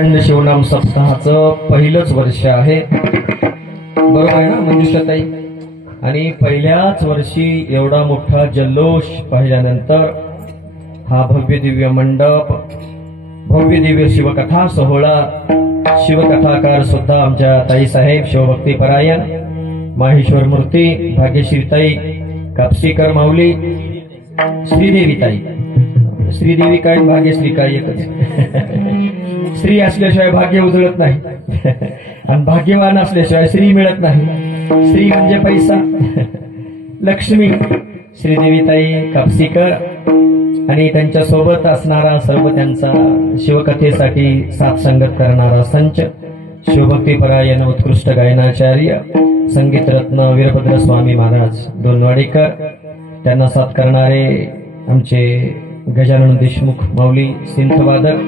अखंड शिवनाम सप्ताहाचं पहिलंच वर्ष आहे, बरोबर आहे ना मंजुषाताई? आणि पहिल्याच वर्षी एवढा मोठा जल्लोष पाहिल्यानंतर हा भव्य दिव्य मंडप, भव्य दिव्य शिवकथा सोहळा, शिवकथाकार सुद्धा आमच्या ताईसाहेब शिवभक्ती परायण, माहेश्वर मूर्ती, भाग्यश्रीताई, कापसीकर माऊली, श्रीदेवी ताई, श्रीदेवी काय भाग्यश्री काय एकच. श्री असल्याशिवाय भाग्य उजळत नाही आणि भाग्यवान असल्याशिवाय श्री मिळत नाही. श्री म्हणजे पैसा, लक्ष्मी. श्रीदेवी ताई, कापसीकर आणि त्यांच्या सोबत असणारा सर्व त्यांचा शिवकथेसाठी साथ संगत करणारा संच, शिवभक्ती परायण उत्कृष्ट गायनाचार्य संगीत रत्न वीरभद्र स्वामी महाराज दोनवाडीकर, त्यांना साथ करणारे आमचे गजानन देशमुख माऊली सिंथ वादक,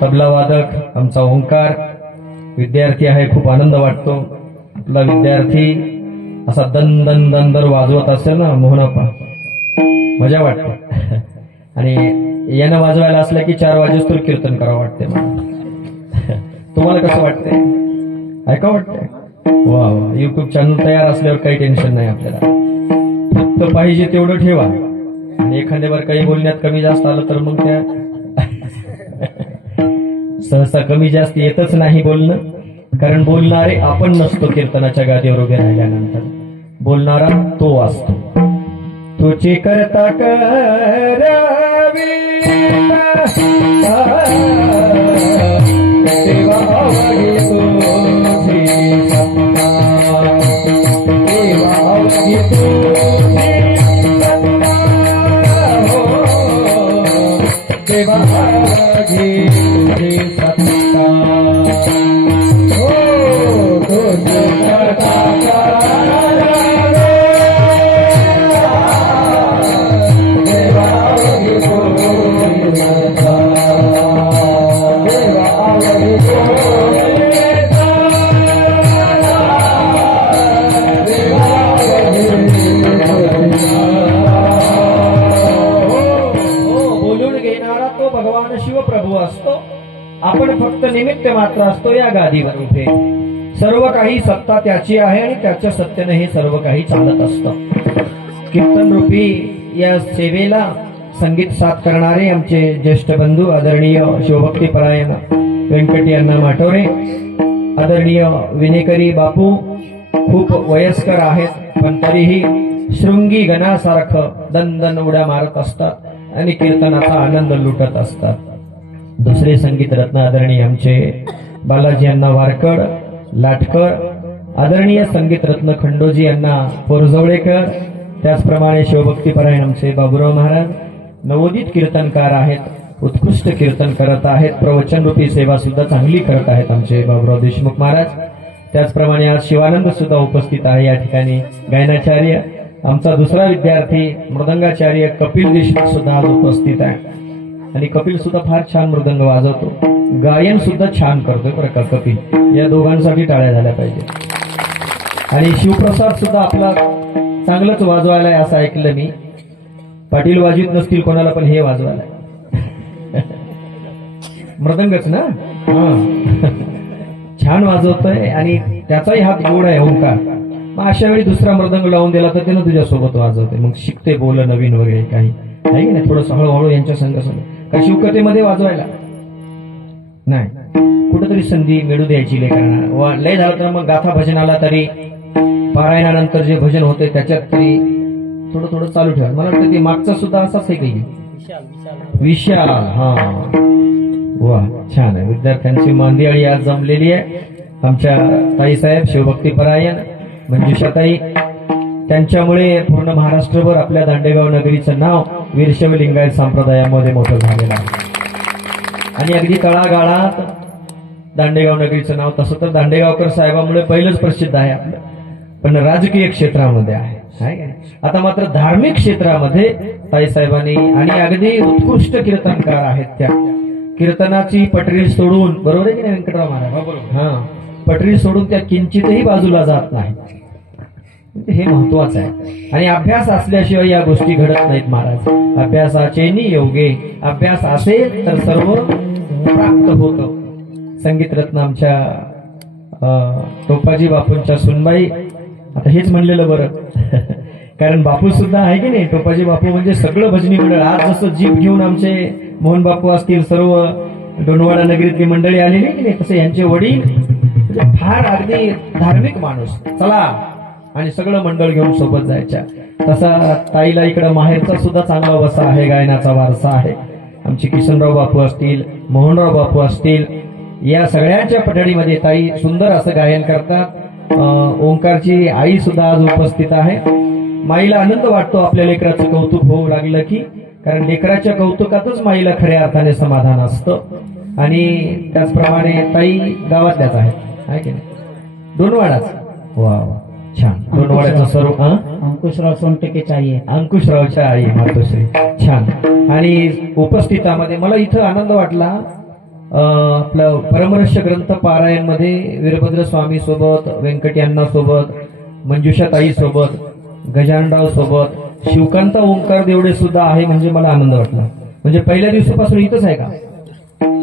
तबला वादक आमचा ओंकार. विद्यार्थी आहे, खूप आनंद वाटतो. आपला विद्यार्थी असा दन दन दन दर वाजवत असेल ना मोहनप्पा, मजा वाटते. आणि यानं वाजवायला असलं की 4 वाजेस्तोर कीर्तन करावं वाटते मला. तुम्हाला कसं वाटतंय? ऐका वाटतंय? वा वा. युट्यूब चॅनल तयार असल्यावर काही टेन्शन नाही आपल्याला, फक्त पाहिजे तेवढं ठेवा. आणि एखाद्यावर काही बोलण्यात कमी जास्त आलं तर मग त्या सहसा कमी जास्त येतच नाही बोलणं, कारण बोलणारे आपण नसतो. कीर्तनाच्या गादीवर उभे राहिल्यानंतर बोलणारा तो असतो. तुझे करता करावी देवा आवडी तुझी सत्ता, देवा आवडी तुझी सत्ता, हो देवा आवडी तुझी सत्ता, हो तुझे करता करावी देवा आवडी तुझी सत्ता, देवा आवडी तुझी भगवान शिवप्रभू असतो. आपण फक्त निमित्त मात्र असतो या गादीवर उभे. सर्व काही सत्ता त्याची आहे आणि त्याच्या सत्तेने हे सर्व काही चालत असतं. कीर्तन रूपी या सेवेला संगीत साथ करणारे आमचे ज्येष्ठ बंधू आदरणीय शिवभक्ती परायण व्यंकटी अण्णा माटोरे, आदरणीय विनेकरी बापू, खूप वयस्कर आहेत पण तरीही शृंगी गणासारखं दन उड्या मारत असतात आणि कीर्तनाचा आनंद लुटत असतात. दुसरे संगीत रत्न आदरणीय आमचे बालाजी अण्णा वारकड लाटकर, आदरणीय संगीत रत्न खंडोजी अण्णा पोरजवळेकर, त्याचप्रमाणे शिवभक्ती परायण आमचे बाबूराव महाराज नवोदित कीर्तनकार आहेत, उत्कृष्ट कीर्तन करत आहेत. प्रवचन रूपी सेवा सुद्धा चांगली करत आहेत आमचे बाबूराव देशमुख महाराज. त्याचप्रमाणे आज शिवानंद सुद्धा उपस्थित आहे या ठिकाणी. गायनाचार्य आमचा दुसरा विद्यार्थी मृदंगाचार्य कपिल देशमुख सुद्धा आज उपस्थित आहे. आणि कपिल सुद्धा फार छान मृदंग वाजवतो, गायन सुद्धा छान करतोय बरं का कपिल. या दोघांसाठी टाळ्या झाल्या पाहिजे. आणि शिवप्रसाद सुद्धा आपला चांगलंच वाजवायला आहे असं ऐकलं मी. पाटील वाजवीत नसतील कोणाला पण हे वाजवायला मृदंगच ना. हा छान वाजवतोय आणि त्याचाही हात गोड आहे ओंकार. मग अशा वेळी दुसरा मृदंग लावून दिला तर त्यानं तुझ्यासोबत वाजवते. मग शिकते बोल नवीन वगैरे काही आहे ना, थोडंसं हळूहळू यांच्या संघ का शिवकथेमध्ये वाजवायला नाही, कुठंतरी संधी मिळू द्यायची लेकरांना. लय झालं तर मग गाथा भजनाला तरी पारायणानंतर जे भजन होते त्याच्यात तरी थोडं थोडं चालू ठेवा. मला वाटतं ते मागचा सुद्धा असाच आहे काही विशाल. हा वा छान आहे. विद्यार्थ्यांची मांदियाळी आज जमलेली आहे. आमच्या ताईसाहेब शिवभक्ती परायण मंजुषाताई, त्यांच्यामुळे पूर्ण महाराष्ट्रभर आपल्या दांडेगाव नगरीचं नाव वीरशैव लिंगायत संप्रदायामध्ये मोठं झालेलं आहे. आणि अगदी तळागाळात दांडेगाव नगरीचं नाव. तसं तर दांडेगावकर साहेबांमुळे पहिलंच प्रसिद्ध आहे आपलं, पण राजकीय क्षेत्रामध्ये आहे. आता मात्र धार्मिक क्षेत्रामध्ये ताईसाहेबांनी आणि अगदी उत्कृष्ट कीर्तनकार आहेत. त्या कीर्तनाची पटरी सोडून, बरोबर आहे की नाही व्यंकटराव महाराज? हा, पटरी सोडून त्या किंचितही बाजूला जात नाही. हे महत्वाचं आहे. आणि अभ्यास असल्याशिवाय या गोष्टी घडत नाहीत महाराज. अभ्यासाचे योगे, अभ्यास असेल तर सर्व प्राप्त होतं. संगीतरत्न आमच्या टोपाजी बापूंच्या सुनबाई. आता हेच म्हणलेलं बरं कारण बापू सुद्धा आहे की नाही, टोपाजी बापू म्हणजे सगळं भजनी मंडळ. आज जसं जीप घेऊन आमचे मोहन बापू असतील, सर्व डोनवाडा नगरीतली मंडळी आलेली की नाही, तसे यांचे वडील म्हणजे फार अगदी धार्मिक माणूस. चला आणि सगळं मंडळ घेऊन सोबत जायच्या. तसा ताईला इकडं माहेरचा सुद्धा चांगला वसा आहे, गायनाचा वारसा आहे. आमचे किशनराव बापू असतील, मोहनराव बापू असतील, या सगळ्यांच्या पठडीमध्ये ताई सुंदर असं गायन करतात. ओंकारची आई सुद्धा आज उपस्थित आहे. माईला आनंद वाटतो आपल्या लेकराचं कौतुक होऊ लागलं की, कारण लेकराच्या कौतुकातच माईला खऱ्या अर्थाने समाधान असतं. आणि त्याचप्रमाणे ताई गावातल्याच आहे की नाही, डोनवाडाच. वा छान. डोनवाड्याचं सर्व अंकुशराव सोनटकेची आई आहे. अंकुशरावच्या आई मातोश्री. छान. आणि उपस्थितामध्ये मला इथं आनंद वाटला. आपलं परमरहस्य ग्रंथ पारायण मध्ये वीरभद्र स्वामी सोबत, व्यंकट यांना सोबत, मंजुषा ताई सोबत, गजानराव सोबत, शिवकांत ओंकार देवडे सुद्धा आहे. म्हणजे मला आनंद वाटला. म्हणजे पहिल्या दिवसापासून इथंच आहे का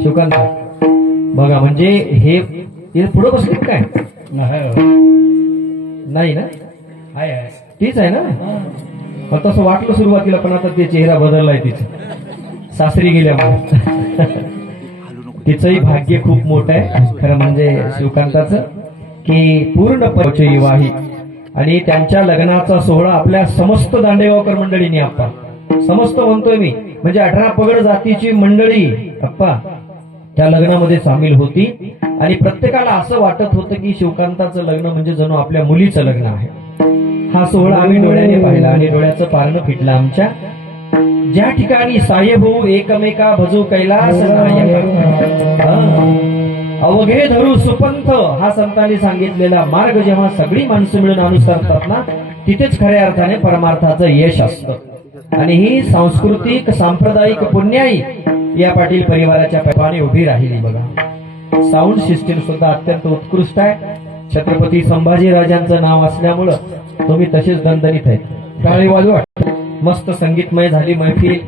शिवकांत? बघा म्हणजे हे पुढे बसले काय? नाही ना, आहे तीच आहे ना. मग तसं वाटलं सुरुवातीला, पण आता ते चेहरा बदललाय तिचा, सासरी गेल्यामुळे. तिचंही भाग्य खूप मोठं आहे खरं म्हणजे शिवकांताचं, की पूर्ण विवाही. आणि त्यांच्या लग्नाचा सोहळा आपल्या समस्त दांडेगावकर मंडळींनी, अप्पा समस्त म्हणतोय मी, म्हणजे 18 पगड जातीची मंडळी अप्पा त्या लग्नामध्ये सामील होती. आणि प्रत्येकाला असं वाटत होतं की शिवकांताचं लग्न म्हणजे जणू आपल्या मुलीचं लग्न आहे. हा सोहळा आम्ही डोळ्याने पाहिला आणि डोळ्याचं पारणं फिटलं आमच्या. ज्या ठिकाणी साहेबू एकमेका भजू कैलास अवघे धरू सुपंथ, हा संतांनी सांगितलेला मार्ग जेव्हा सगळी माणसं मिळून अनुसरतात ना, तिथेच खऱ्या अर्थाने परमार्थाचं यश असतं. आणि ही सांस्कृतिक सांप्रदायिक पुण्याई या पाटील परिवाराच्या पायाने उभी राहिली. बघा साऊंड सिस्टीम सुद्धा अत्यंत उत्कृष्ट आहे. छत्रपती संभाजी राजांचं नाव असल्यामुळं तुम्ही तसेच दणदणीत आहेत. टाळी वाजवा. मस्त संगीतमय झाली मैफिल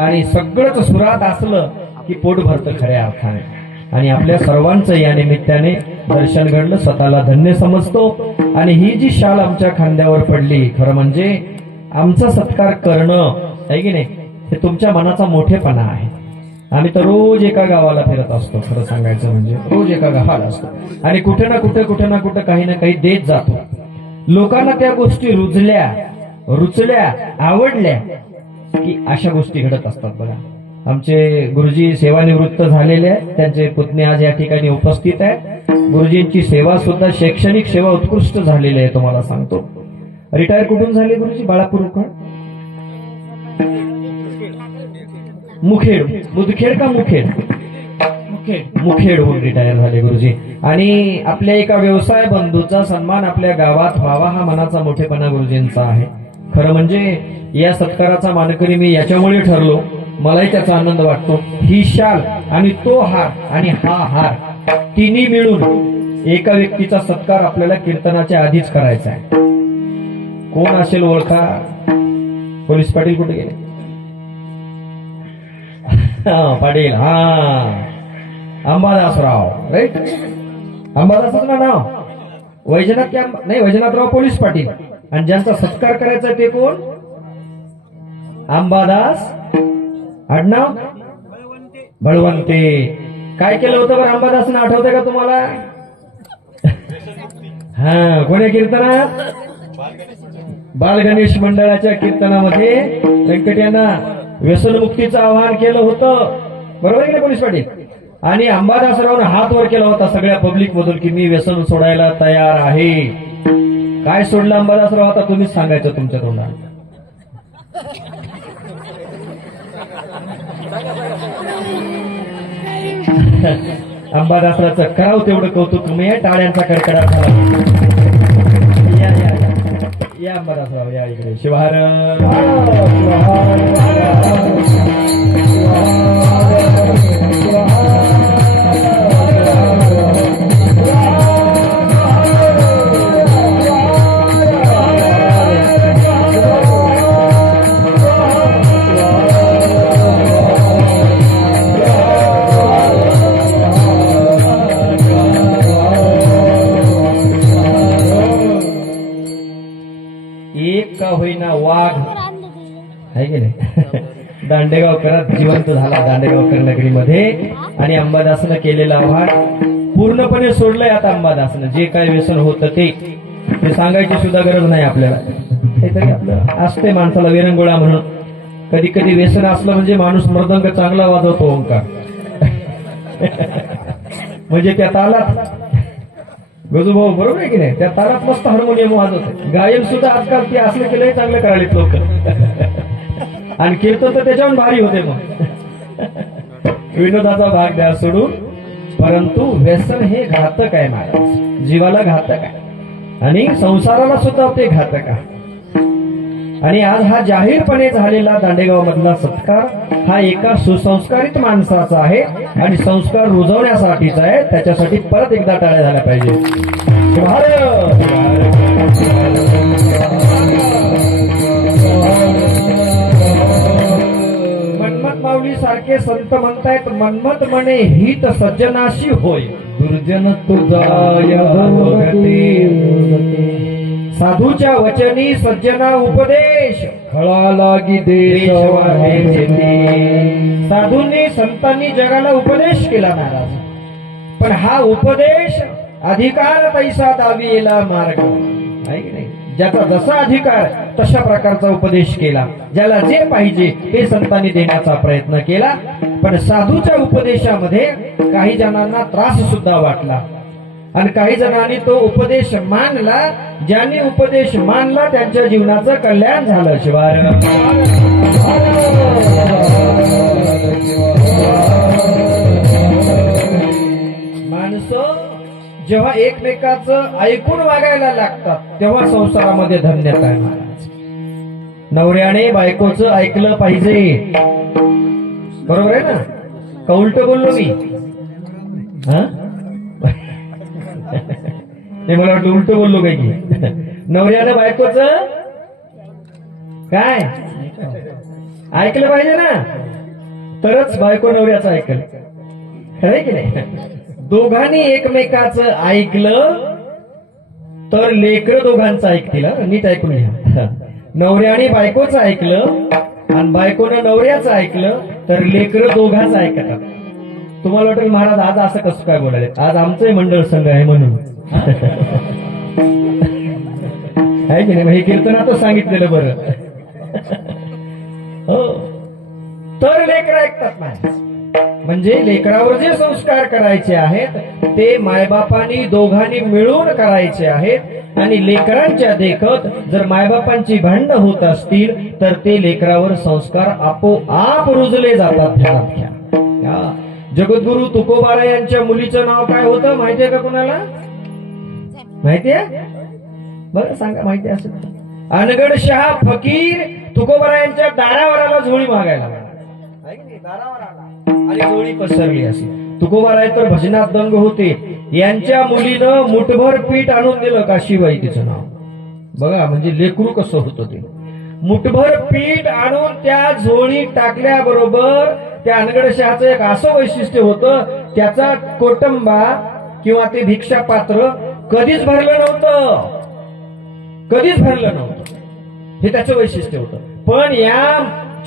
आणि सगळंच सुरात असलं की पोट भरतं खऱ्या अर्थाने. आणि आपल्या सर्वांचं या निमित्ताने दर्शन घडलं, स्वतःला धन्य समजतो. आणि ही जी शाल आमच्या खांद्यावर पडली, खरं म्हणजे आमचा सत्कार करणं आहे की नाही, हे तुमच्या मनाचा मोठेपणा आहे. आम्ही तर रोज एका गावाला फिरत असतो, खरं सांगायचं म्हणजे रोज एका गावाला असतो आणि कुठे ना कुठे काही ना काही देत जातो. लोकांना त्या गोष्टी रुचल्या आवडल्या की अशा गोष्टी घडत असतात. बघा आमचे गुरुजी सेवानिवृत्त झालेले आहेत, त्यांचे पुतणे आज या ठिकाणी उपस्थित आहेत. गुरुजींची सेवा सुद्धा शैक्षणिक सेवा उत्कृष्ट झालेली आहे. तुम्हाला सांगतो, रिटायर कुठून झाले गुरुजी? बाळापूर मुदखेड का मुखेड? मुखेडहून रिटायर झाले गुरुजी. आणि आपल्या एका व्यवसाय बंधूचा सन्मान आपल्या गावात व्हावा हा मनाचा मोठेपणा गुरुजींचा आहे. खरं म्हणजे या सत्काराचा मानकरी मी याच्यामुळे ठरलो, मलाही त्याचा आनंद वाटतो. ही शाल आणि तो हार आणि हा हार तिन्ही मिळून एका व्यक्तीचा सत्कार आपल्याला कीर्तनाच्या आधीच करायचा आहे. कोण असेल ओळखा? पोलीस पाटील कुठे गेले? पाटील, अंबादासराव, राईट? अंबादासच ना नाव? वैजनाथ नाही, वैजनाथराव पोलीस पाटील. आणि ज्यांचा सत्कार करायचा ते कोण? अंबादास आडनाव बळवंते. काय केलं होतं बरं अंबादासनं, आठवतंय का तुम्हाला? कोण्या कीर्तनात? बाल गणेश मंडळाच्या कीर्तनामध्ये व्यंकट यांना व्यसनमुक्तीचं आवाहन केलं होतं, बरोबर आहे ना पोलीस पाटील? आणि अंबादासरावने हात वर केला होता सगळ्या पब्लिक मधून की मी व्यसन सोडायला तयार आहे. काय सोडलं अंबादासराव? आता तुम्हीच सांगायचं तुमच्या तोंडाने. अंबादासराचं करावं तेवढं कौतुक. तुम्ही टाळ्यांचा कडकडाट झाला. या अंबादासराव या इकडे. शिवहार आहे की नाही. दांडेगावकरात जिवंत झाला दांडेगावकर नगरीमध्ये आणि अंबादासनं केलेलं आव्हान पूर्णपणे सोडलंय. आता अंबादासनं जे काय व्यसन होतं ते सांगायची सुद्धा गरज नाही आपल्याला. काहीतरी आपलं असते माणसाला विरंगुळा म्हणून. कधी कधी व्यसन असलं म्हणजे माणूस मृदंग चांगला वाजवतो ओंकार. म्हणजे त्या तालात गजूभाऊ बरोबर आहे की नाही, त्या तालात मस्त हार्मोनियम वाजवते. गायन सुद्धा आजकाल ते असलं केलंय चांगलं करायला लोक. आणि कीर्तन तर त्याच्याहून भारी होते. मग विनोदाचा भाग द्या सोडून, परंतु व्यसन हे घातक आहे महाराज, जीवाला घातक आहे आणि संसाराला सुद्धा ते घातक आहे. आणि आज हा जाहीरपणे झालेला दांडेगाव मधला सत्कार हा एका सुसंस्कारित माणसाचा आहे आणि संस्कार रुजवण्यासाठीचा आहे. त्याच्यासाठी परत एकदा टाळ्या झाल्या पाहिजे. मन्मथ माऊली सारखे संत म्हणतायत, मन्मथ म्हणे हित सज्जनाशी होय, दुर्जन तुझा साधूच्या वचनी सज्जना उपदेश, खळा लागी देश साधूंनी संतांनी जगाला उपदेश केला महाराज. पण हा उपदेश अधिकार तैसा दाविला मार्ग आहे की नाही. ज्याचा जसा अधिकार तशा प्रकारचा उपदेश केला. ज्याला जे पाहिजे ते संतांनी देण्याचा प्रयत्न केला. पण साधूच्या उपदेशामध्ये काही जणांना त्रास सुद्धा वाटला आणि काही जणांनी तो उपदेश मानला. ज्यांनी उपदेश मानला त्यांच्या जीवनाचं कल्याण झालं. शिवाय माणसं जेव्हा एकमेकाचं ऐकून वागायला लागतात तेव्हा संसारामध्ये धन्यता आहे महाराज. नवऱ्याने बायकोचं ऐकलं पाहिजे. बरोबर आहे ना, का उलट बोललो मी? ते मला वाटलं उलट बोललो काय की. नवऱ्यानं बायकोचं काय ऐकलं पाहिजे ना, तरच बायको नवऱ्याचं ऐकलं. खरंय की नाही. दोघांनी एकमेकाचं ऐकलं तर लेकरं दोघांचं ऐकतील. नीट ऐकून घ्या. नवऱ्याने बायकोचं ऐकलं आणि बायकोनं नवऱ्याचं ऐकलं तर लेकरं दोघांचं ऐकतात. तुम्हाला वाटेल महाराज आज असं कसं काय बोलायला, आज आमचंही मंडळ संघ आहे म्हणून आहे की नाही. हे कीर्तनातच सांगितलेलं बरं. हो, तर लेकरं ऐकतात महाराज. म्हणजे लेकरावर जे संस्कार करायचे आहेत ते मायबापांनी दोघांनी मिळून करायचे आहेत. आणि लेकरांच्या देखत जर मायबापांची भांडणं होत असतील तर ते लेकरावर संस्कार आपोआप रुजले जातात. जगद्गुरु तुकोबाराय यांच्या मुलीचं नाव काय होतं माहितीये का कुणाला? माहितीये? बरं सांगा माहिती असेल. अनगड शहा फकीर तुकोबारायांच्या दारावर आला झोळी मागायला. दारावर आला आणि झोळी पसरली अशी. तुकोबाराय तर भजनात दंग होते. यांच्या मुलीनं मुठभर पीठ आणून दिलं. काशीबाई तिचं नाव. बघा म्हणजे लेकरू कसं होतं ते. मुठभर पीठ आणून त्या झोळी टाकल्याबरोबर त्या अनगडशहाचं एक असं वैशिष्ट्य होतं, त्याचा कोटंबा किंवा ते भिक्षा पात्र कधीच भरलं नव्हतं. कधीच भरलं नव्हतं. हे त्याचं वैशिष्ट्य होतं. पण या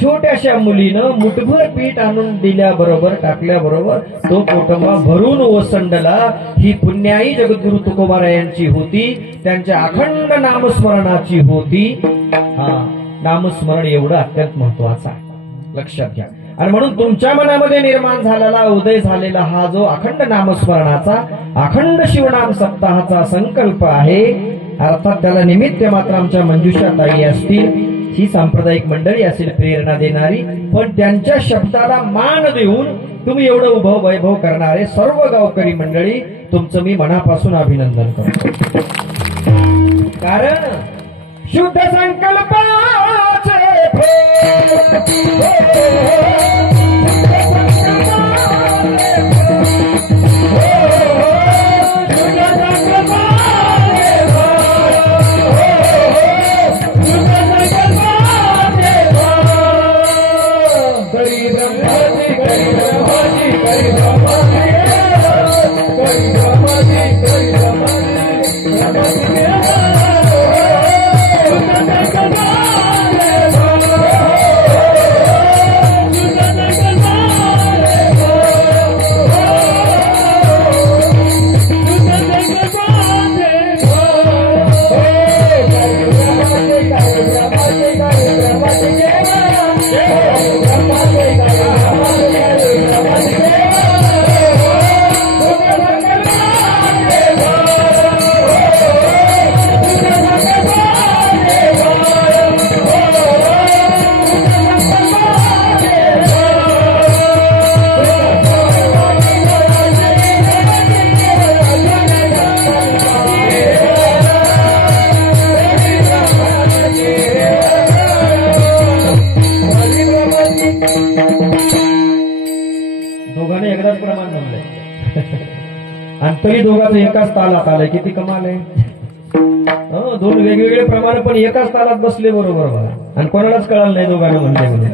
छोट्याशा मुलीनं मुठभर पीठ आणून दिल्याबरोबर टाकल्याबरोबर तो कोटंबा भरून ओसंडला. ही पुण्याई जगद्गुरु तुकोबारायांची होती. त्यांच्या अखंड नामस्मरणाची होती. हा नामस्मरण एवढं अत्यंत महत्वाचं आहे, लक्षात घ्या. आणि म्हणून तुमच्या मनामध्ये निर्माण झालेला उदय झालेला हा जो अखंड नामस्मरणाचा अखंड शिवनाम सप्ताहाचा संकल्प आहे, अर्थात त्याला निमित्त मात्र आमच्या मंजुषा ताई असतील, ही सांप्रदायिक मंडळी असेल प्रेरणा देणारी. पण त्यांच्या शब्दाला मान देऊन तुम्ही एवढं उभं वैभव करणारे सर्व गावकरी मंडळी तुमचं मी मनापासून अभिनंदन करतो. कारण शुद्ध संकल्पाचे आणि तरी दोघांचं एकाच तालात आलंय. किती कमाल आहे. दोन वेगवेगळे प्रमाण पण एकाच तालात बसले बरोबर बघा. आणि कोणालाच कळालं नाही दोघांना म्हणले म्हणून.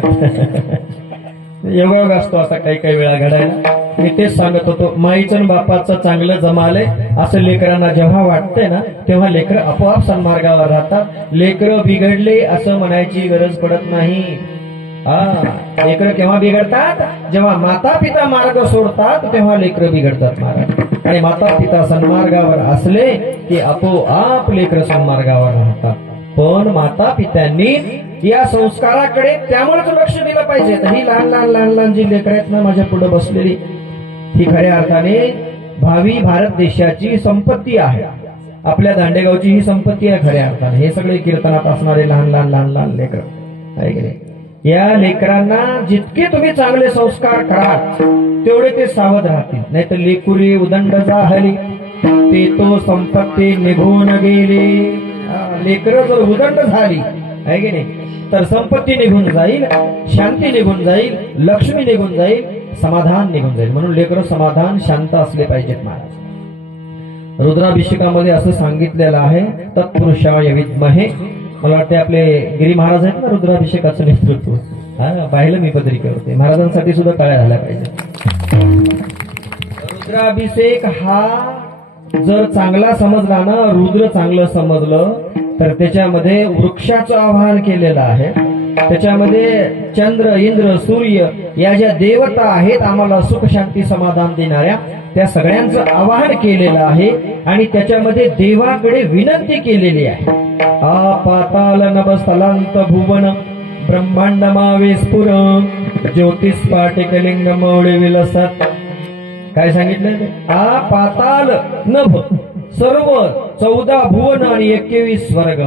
योगायोग असतो असा काही काही वेळा घडायला. मी तेच सांगत होतो, माईचं आणि बापाचं चांगलं जमालंय असं लेकरांना जेव्हा वाटतंय ना तेव्हा लेकर आपोआप सन्मार्गावर राहतात. लेकरं बिघडले असं म्हणायची गरज पडत नाही. लेकरं केव्हा बिघडतात? जेव्हा माता पिता मार्ग सोडतात तेव्हा लेकरं बिघडतात महाराज. आणि माता पिता सन्मार्गावर असले की आपोआप लेकरं सन्मार्गावर राहतात. पण माता पित्यांनी या संस्काराकडे त्यामुळेच लक्ष दिलं पाहिजे. ही लहान लहान लहान लहान जी लेकरं आहेत ना माझ्या पुढे बसलेली, ही खऱ्या अर्थाने भावी भारत देशाची संपत्ती आहे. आपल्या दांडेगावची ही संपत्ती आहे खऱ्या अर्थाने. हे सगळे कीर्तनात असणारे लहान लहान लहान लहान लेकरं आहे की नाही. या लेकरांना जितके तुम्ही चांगले संस्कार कराल तेवढे ते सावध राहतील. नाही तर लेकुरी उदंड झाली ते तो संपत्ती निघून गेली. लेकरं जर उदंड झाली आहे की नाही तर संपत्ती निघून जाईल, शांती निघून जाईल, लक्ष्मी निघून जाईल, समाधान निघून जाईल. म्हणून लेकरं समाधान शांत असले पाहिजेत महाराज. रुद्राभिषेकामध्ये असं सांगितलेलं आहे, तत्पुरुषाय विद्महे. मला वाटते आपले गिरी महाराज आहेत ना रुद्राभिषेकाचं नेतृत्व. पाहिलं मी पत्रिकेवरती. महाराजांसाठी सुद्धा टाळ्या झाल्या पाहिजे. रुद्राभिषेक हा जर चांगला समजला ना, रुद्र चांगलं समजलं तर त्याच्यामध्ये वृक्षाचं आवाहन केलेलं आहे. त्याच्यामध्ये चंद्र, इंद्र, सूर्य या ज्या देवता आहेत आम्हाला सुख शांती समाधान देणाऱ्या, त्या सगळ्यांचं आवाहन केलेलं आहे. आणि त्याच्यामध्ये देवाकडे विनंती केलेली आहे. पाताल नभस्थलांत भुवन ब्रह्मांड मावे स्फुर ज्योतिष पाटिक लिंग मौळे विलसत. काय सांगितलं ते? पाताल नभ सर्व 14 भुवन आणि 21 स्वर्ग,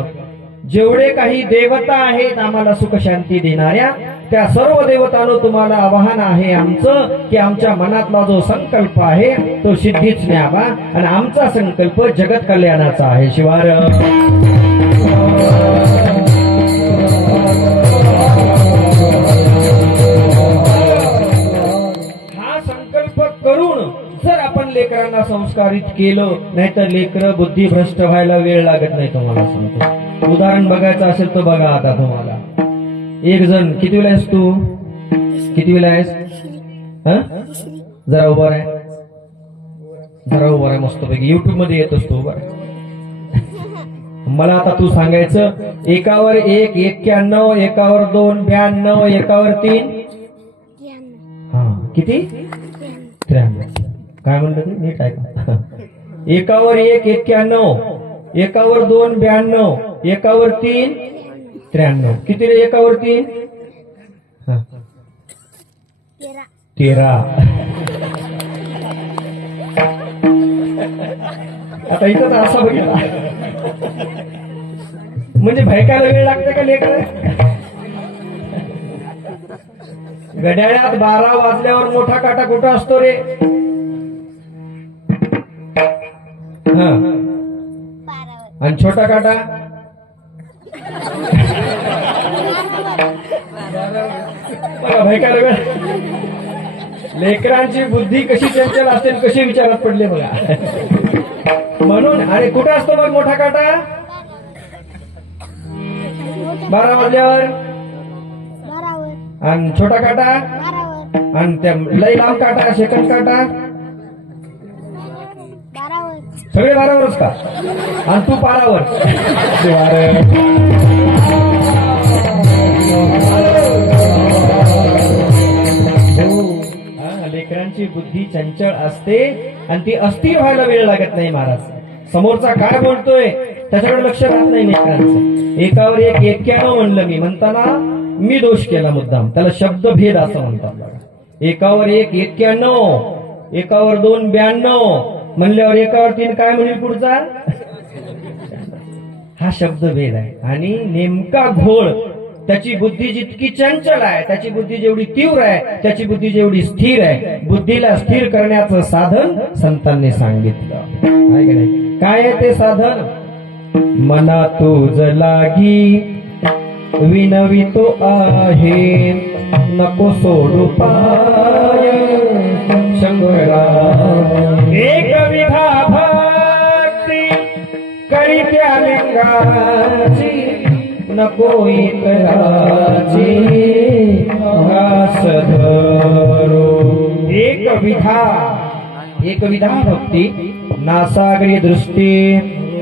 जेवढे काही देवता आहेत आम्हाला सुख शांती देणाऱ्या, त्या सर्व देवतांनो तुम्हाला आवाहन आहे आमचं की आमच्या मनातला जो संकल्प आहे तो सिद्धीच न्यावा. आणि आमचा संकल्प जगत कल्याणाचा आहे. शिवार हा संकल्प करून जर आपण लेकरांना संस्कारित केलं, नाहीतर लेकर बुद्धिभ्रष्ट व्हायला वेळ लागत नाही. तुम्हाला सांगतो, उदाहरण बघायचं असेल तर बघा. आता तुम्हाला एक जण, कितवीला आहेस तू? कितवीला आहेस? जरा उभा आहे, जरा उभा आहे मस्तपैकी. युट्यूब मध्ये येतोस तू. उभा मला आता तू सांगायचं, एकावर 1 91, एकावर 2 92, एकावर 3 किती 93. काय म्हणलं ते नीट ऐका. एकावर 1 91, एकावर 2 92, एकावर 3 93. किती रे एकावर 3? 13. आता इथं तर असं बघितलं म्हणजे भयकायला वेळ लागते का लेकर? घड्याळात 12 वाजल्यावर मोठा काटा कुठं असतो रे? आणि छोटा काटा भयकायला वेळ. लेकरांची बुद्धी कशी चंचल असेल, कशी विचारात पडले बघा. म्हणून अरे कुठे असतो मग मोठा काटा? 12 वाजल्यावर. आणि छोटा काटा? आणि त्या लई लांब काटा, सेकंड काटा सगळे 12वरच का? आणि तू 12वर. लेकरांची बुद्धी चंचल असते आणि ती अस्थिर व्हायला वेळ लागत नाही महाराज. समोरचा काय बोलतोय त्याच्याकडे लक्ष राहत नाही लेकरांचं. एकावर 1 91 म्हणलं मी, म्हणताना मी दोष केला मुद्दाम. त्याला शब्दभेद असं म्हणतात बघा. एकावर 1 91, एकावर 2 92 म्हणल्यावर एकावर 3 काय म्हणेल पुढचा? हा शब्दभेद आहे. आणि नेमका घोळ. त्याची बुद्धी जितकी चंचल आहे, त्याची बुद्धी जेवढी तीव्र आहे, त्याची बुद्धी जेवढी स्थिर आहे. बुद्धीला स्थिर करण्याचं साधन संतांनी सांगितलं आहे की नाही? काय आहे ते साधन? मना तुझ लागी विनवितो आहे, नको सोडू पाय शंभरा. एक विधा त्या लिंगाची नको इतराची घास धरो. एक विधा भक्ती नासागरी दृष्टी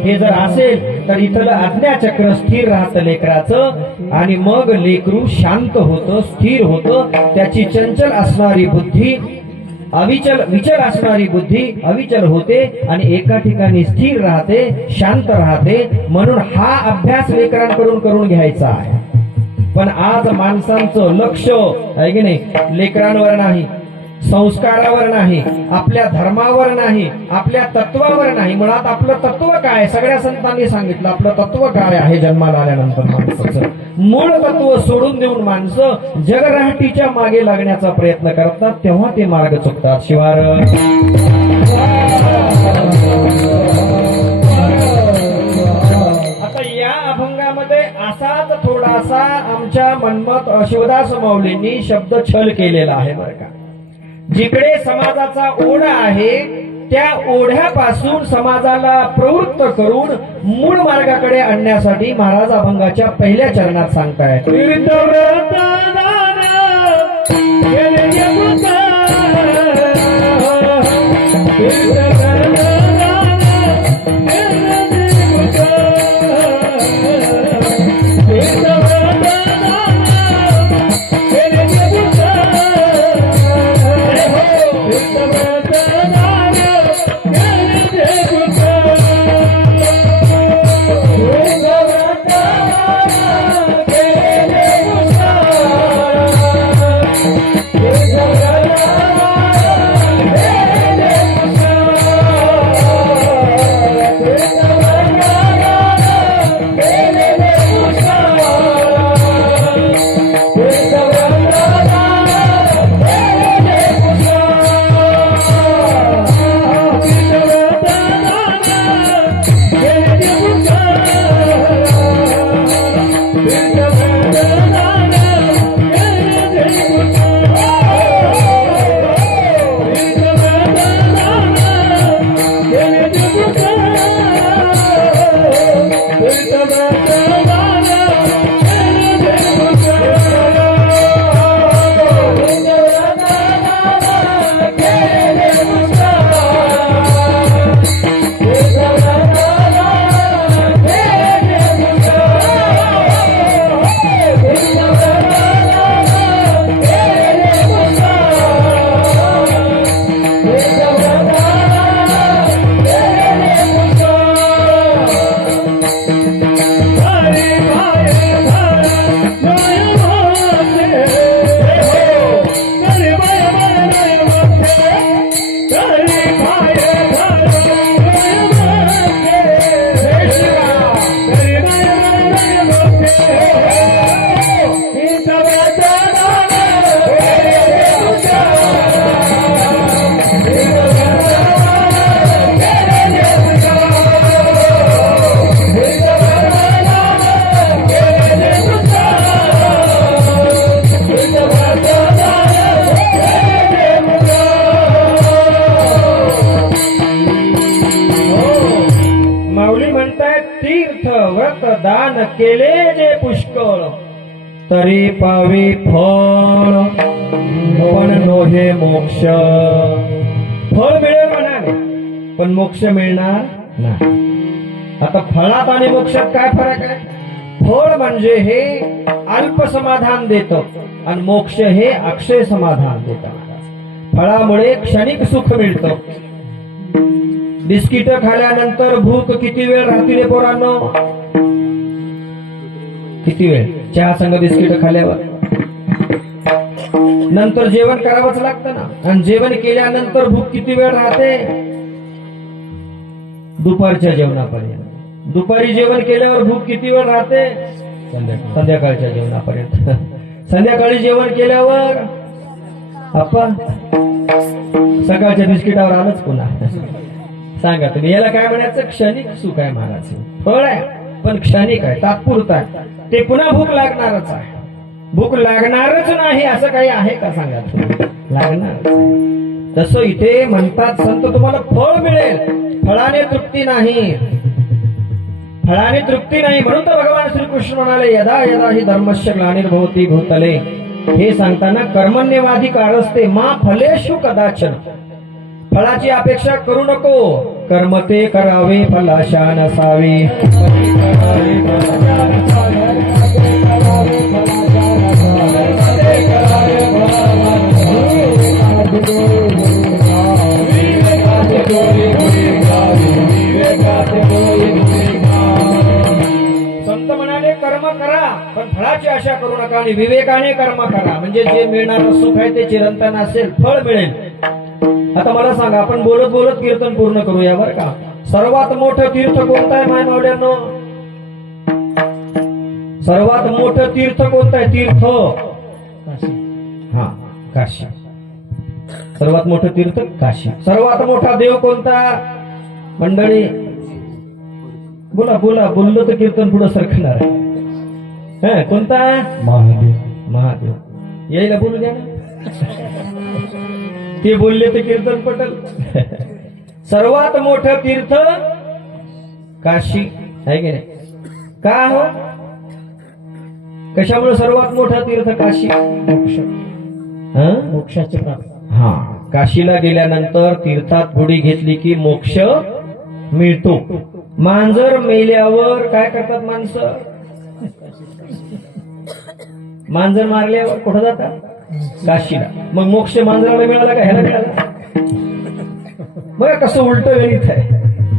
हे जर असेल तर इथलं आज्ञाचक्र स्थिर राहतं लेकराचं आणि मग लेकरू शांत होतं, स्थिर होतं. त्याची चंचल असणारी बुद्धी विचल असणारी बुद्धी अविचल होते आणि एका ठिकाणी स्थिर राहते, शांत राहते. म्हणून हा अभ्यास लेकरांकडून करून घ्यायचा आहे. पण आज माणसांचं लक्ष आहे की नाही, लेकरांवर नाही, संस्कारावर नाही, आपल्या धर्मावर नाही, आपल्या तत्वावर नाही. मुळात आपलं तत्व काय, सगळ्या संतांनी सांगितलं आपलं तत्व काय आहे. जन्माला आल्यानंतर माणसाचं मूळ तत्व सोडून देऊन माणसं जगराहटीच्या मागे लागण्याचा प्रयत्न करतात, तेव्हा ते मार्ग चुकतात. शिवार आता या अभंगामध्ये असाच थोडासा आमच्या मनमत शिवदास माऊलींनी शब्द छल केलेला आहे बरं का. जिकडे समाजाचा ओढा आहे त्या ओढ्यापासून समाजाला प्रवृत्त करून मूळ मार्गाकडे आणण्यासाठी महाराज अभंगाच्या पहिल्या चरणात सांगतायत. दान केले जे पुष्कळ तरी पावे फळ पण नोहे मोक्ष. फळ मिळेल म्हणाले पण मोक्ष मिळणार नाही. आता फळात आणि मोक्षात काय फरक आहे? फळ म्हणजे हे अल्प समाधान देतं आणि मोक्ष हे अक्षय समाधान देतं. फळामुळे क्षणिक सुख मिळतं. बिस्किट खाल्यानंतर भूक किती वेळ राहते रे पोरांनो? किती वेळ? चहा संग बिस्किट खाल्यावर नंतर जेवण करावंच लागतं ना. आणि जेवण केल्यानंतर भूक किती वेळ राहते? दुपारच्या जेवणापर्यंत. दुपारी जेवण केल्यावर भूक किती वेळ राहते? संध्याकाळच्या जेवणापर्यंत. संध्याकाळी जेवण केल्यावर आपण सकाळच्या बिस्किटावर आलंच पुन्हा. सांगा तुम्ही याला काय म्हणायचं? क्षणिक सुख आहे महाराज. फळ आहे पण क्षणिक आहे, तात्पुरता आहे. ते पुन्हा भूक लागणारच आहे. भूक लागणारच नाही असं काही आहे का? सांगा तुम्ही. लागणारच आहे. तसं इथे म्हणतात संत तुम्हाला फळ मिळेल, फळाने तृप्ती नाही. फळाने तृप्ती नाही, म्हणून तर भगवान श्रीकृष्ण म्हणाले यदा यदा ही धर्मस्य ग्लानिर्भवती भूतले, हे सांगताना कर्मण्यवाधिकारस्ते मा फलेषु कदाचन, फळाची अपेक्षा करू नको, कर्म ते करावे फलाशा नसावे. संत म्हणाले कर्म करा पण फळाची आशा करू नका आणि विवेकाने कर्म करा, म्हणजे जे मिळणारं सुख आहे ते चिरंतन असेल, फळ मिळेल. आता मला सांगा, आपण बोलत बोलत कीर्तन पूर्ण करूया बरं का. सर्वात मोठं तीर्थ कोणतं आहे माय मावल्यांनो? सर्वात मोठं तीर्थ कोणतं आहे? तीर्थ हा काशी. सर्वात मोठं तीर्थ काशी. सर्वात मोठा देव कोणता मंडळी? बोला बोला, बोललो तर कीर्तन पुढे सरकणार आहे. कोणता? महादेव. महादेव. यायला बोलू द्या ना, ते बोलले तर कीर्तन पटल. सर्वात मोठं तीर्थ काशी आहे की नाही? का हो? कशामुळे सर्वात मोठं तीर्थ काशी? मोक्ष. मोक्षाचे प्राप्त. हा, काशीला गेल्यानंतर तीर्थात बुडी घेतली की मोक्ष मिळतो. मांजर मेल्यावर काय करतात माणसं? मांजर मारल्यावर कुठं जातात? काशीला. मग मोक्ष मांजराला मिळाला का ह्याला मिळाला? बघा कसं उलट गणित आहे.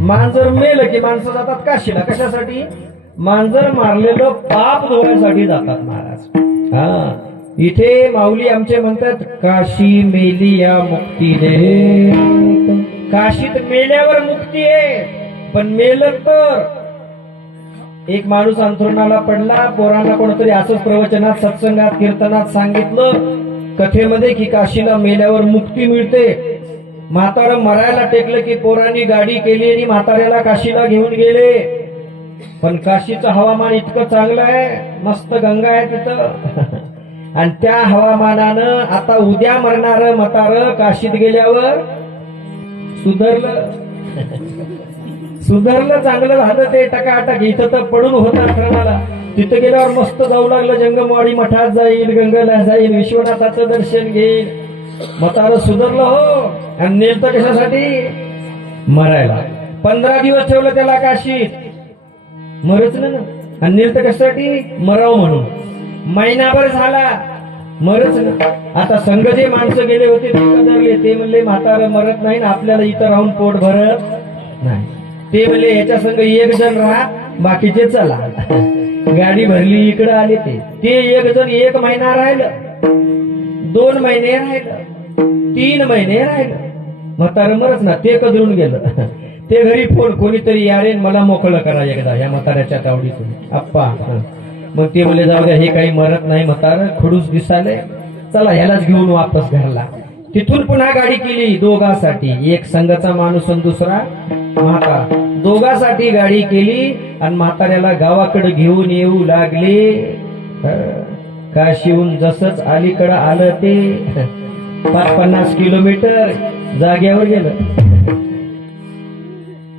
मांजर मेलं की माणसं जातात काशीला. कशासाठी? मांजर मारलेलं पाप धुण्यासाठी जातात महाराज. हा, इथे माऊली आमचे म्हणतात काशी मेली या मुक्ती दे. काशीत मेल्यावर मुक्ती आहे, पण मेलं तर. एक माणूस अंथरुणाला पडला, पोरांना कोणतरी असंच प्रवचनात सत्संगात कीर्तनात सांगितलं कथेमध्ये की काशीला मेल्यावर मुक्ती मिळते. म्हातारं मरायला टेकलं की पोरांनी गाडी केली आणि म्हाताऱ्याला काशीला घेऊन गेले. पण काशीचं हवामान इतकं चांगलं आहे, मस्त गंगा आहे तिथं. आणि त्या हवामानानं आता उद्या मरणारं म्हातारं काशीत गेल्यावर सुधरलं. सुधारलं, चांगलं झालं ते टकाटक. इथं तर पडून होता आश्रमाला, तिथं गेल्यावर मस्त जाऊ लागलं. जंगमवाडी मठात जाईल, गंगेला जाईल, विश्वनाथाचं दर्शन घेईल. म्हातारं सुधारलं हो. आणि नेलतं कशासाठी? मरायला. 15 दिवस ठेवलं त्याला काशीत, मरच ना. आणि नेलतं कशासाठी? मराव म्हणून. महिनाभर झाला, मरच ना. आता संघ जे माणसं गेले होते ते कदरले. ते म्हणले म्हातारं मरत नाही ना, आपल्याला इथं राहून पोट भरत नाही. ते म्हणले ह्याच्या संग एक जण राहा, बाकीचे चला. गाडी भरली, इकडे आले. ते एक जण 1 महिना राहिलं, 2 महिने राहिलं, 3 महिने राहिलं. म्हातारं मरच ना. ते कदरून गेलं. ते घरी फोन, कोणीतरी यारेन मला मोकळं करा एकदा या म्हाताऱ्याच्या तावडीतून आप्पा. मग ते म्हणले जाऊ द्या, हे काही मरत नाही म्हातारं, खडूस दिसाले, चला ह्यालाच घेऊन वापस घरला. तिथून पुन्हा गाडी केली दोघांसाठी. एक संघाचा माणूस आणि दुसरा म्हातारा. दोघांसाठी गाडी केली आणि म्हाताऱ्याला गावाकडे घेऊन येऊ लागले. काशीहून जसंच अलीकडं आलं ते 50 किलोमीटर जाग्यावर गेलं.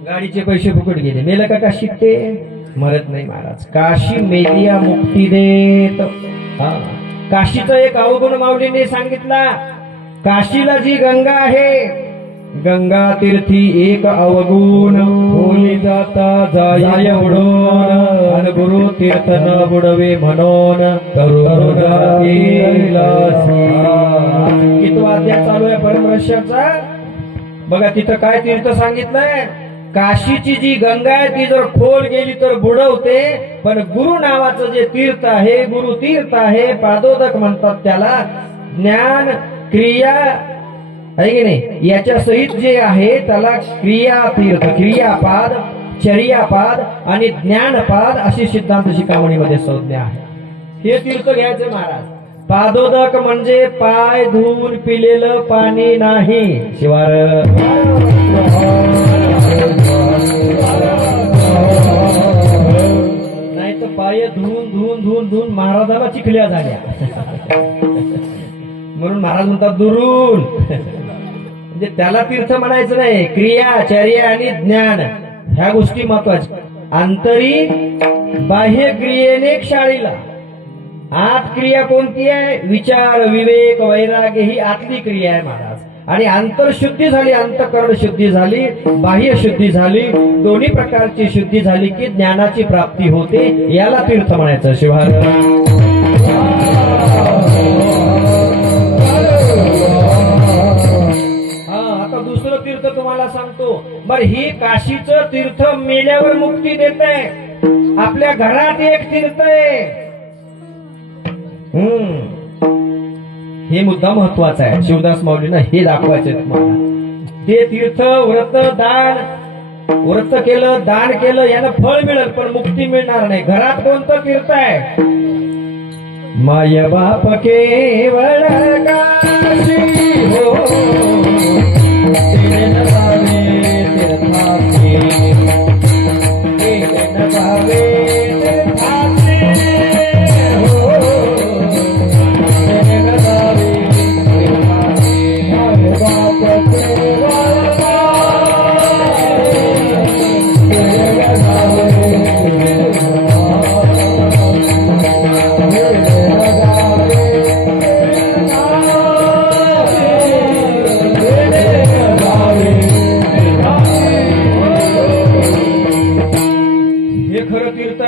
गाडीचे पैसे फुकट गेले. मेलं का काशीत? ते मरत नाही महाराज. काशी मेलिया मुक्ती देत. काशीचा एक अवगुण माऊलीने सांगितला. काशीला जी गंगा आहे, गंगा तीर्थी एक अवगुण, होली जाता जाय बुडून, अन गुरु तीर्थ न बुडवे म्हणून तरुण कितवा अध्याय चालू आहे परमरहस्याचा? बघा तिथं काय तीर्थ सांगितलंय. काशीची जी गंगा आहे ती जर खोल गेली तर बुडवते, पण गुरु नावाचं जे तीर्थ आहे, गुरु तीर्थ आहे, पादोदक म्हणतात त्याला, ज्ञान क्रिया आहे की नाही याच्या सहित जे आहे त्याला क्रिया तीर्थ, क्रियापाद, चर्यापाद आणि ज्ञानपाद अशी सिद्धांत शिखामणीमध्ये संज्ञा आहे. हे तीर्थ घ्यायचे महाराज. पादोदक म्हणजे पाय धुवून पिलेलं पाणी नाही, शिवार नाही तर पाय धुवून धुवून धुवून धुवून महाराजाला चिखल्या झाल्या. म्हणून महाराज म्हणतात दुरून. म्हणजे त्याला तीर्थ म्हणायचं नाही. क्रिया, चर्या आणि ज्ञान ह्या गोष्टी महत्वाच्या. आंतरी बाह्य क्रियेने शाळेला, आत क्रिया कोणती आहे? विचार, विवेक, वैराग्य ही आतली क्रिया आहे महाराज. आणि अंतरशुद्धी झाली, अंतःकरण शुद्धी झाली, बाह्य शुद्धी झाली, दोन्ही प्रकारची शुद्धी झाली की ज्ञानाची प्राप्ती होते. याला तीर्थ म्हणायचं. शिवाय आता दुसरं तीर्थ तुम्हाला सांगतो. बर, ही काशीचं तीर्थ मेल्यावर मुक्ती देत आहे. आपल्या घरात एक तीर्थ आहे. हे मुद्दा महत्वाचा आहे. शिवदास माऊलींना हे दाखवायचे तुम्हाला. ते तीर्थ व्रत दान, व्रत केलं, दान केलं, यानं फळ मिळेल पण मुक्ती मिळणार नाही. घरात कोणतं तीर्थ आहे? माय बाप केवळ काशी हो, तेरे नभावे तीर्थाचे, तेरे नभावे तीर्थाचे हो, तेरे नभावे तीर्थाचे. माय बाप केवळ काशी, तेरे नभावे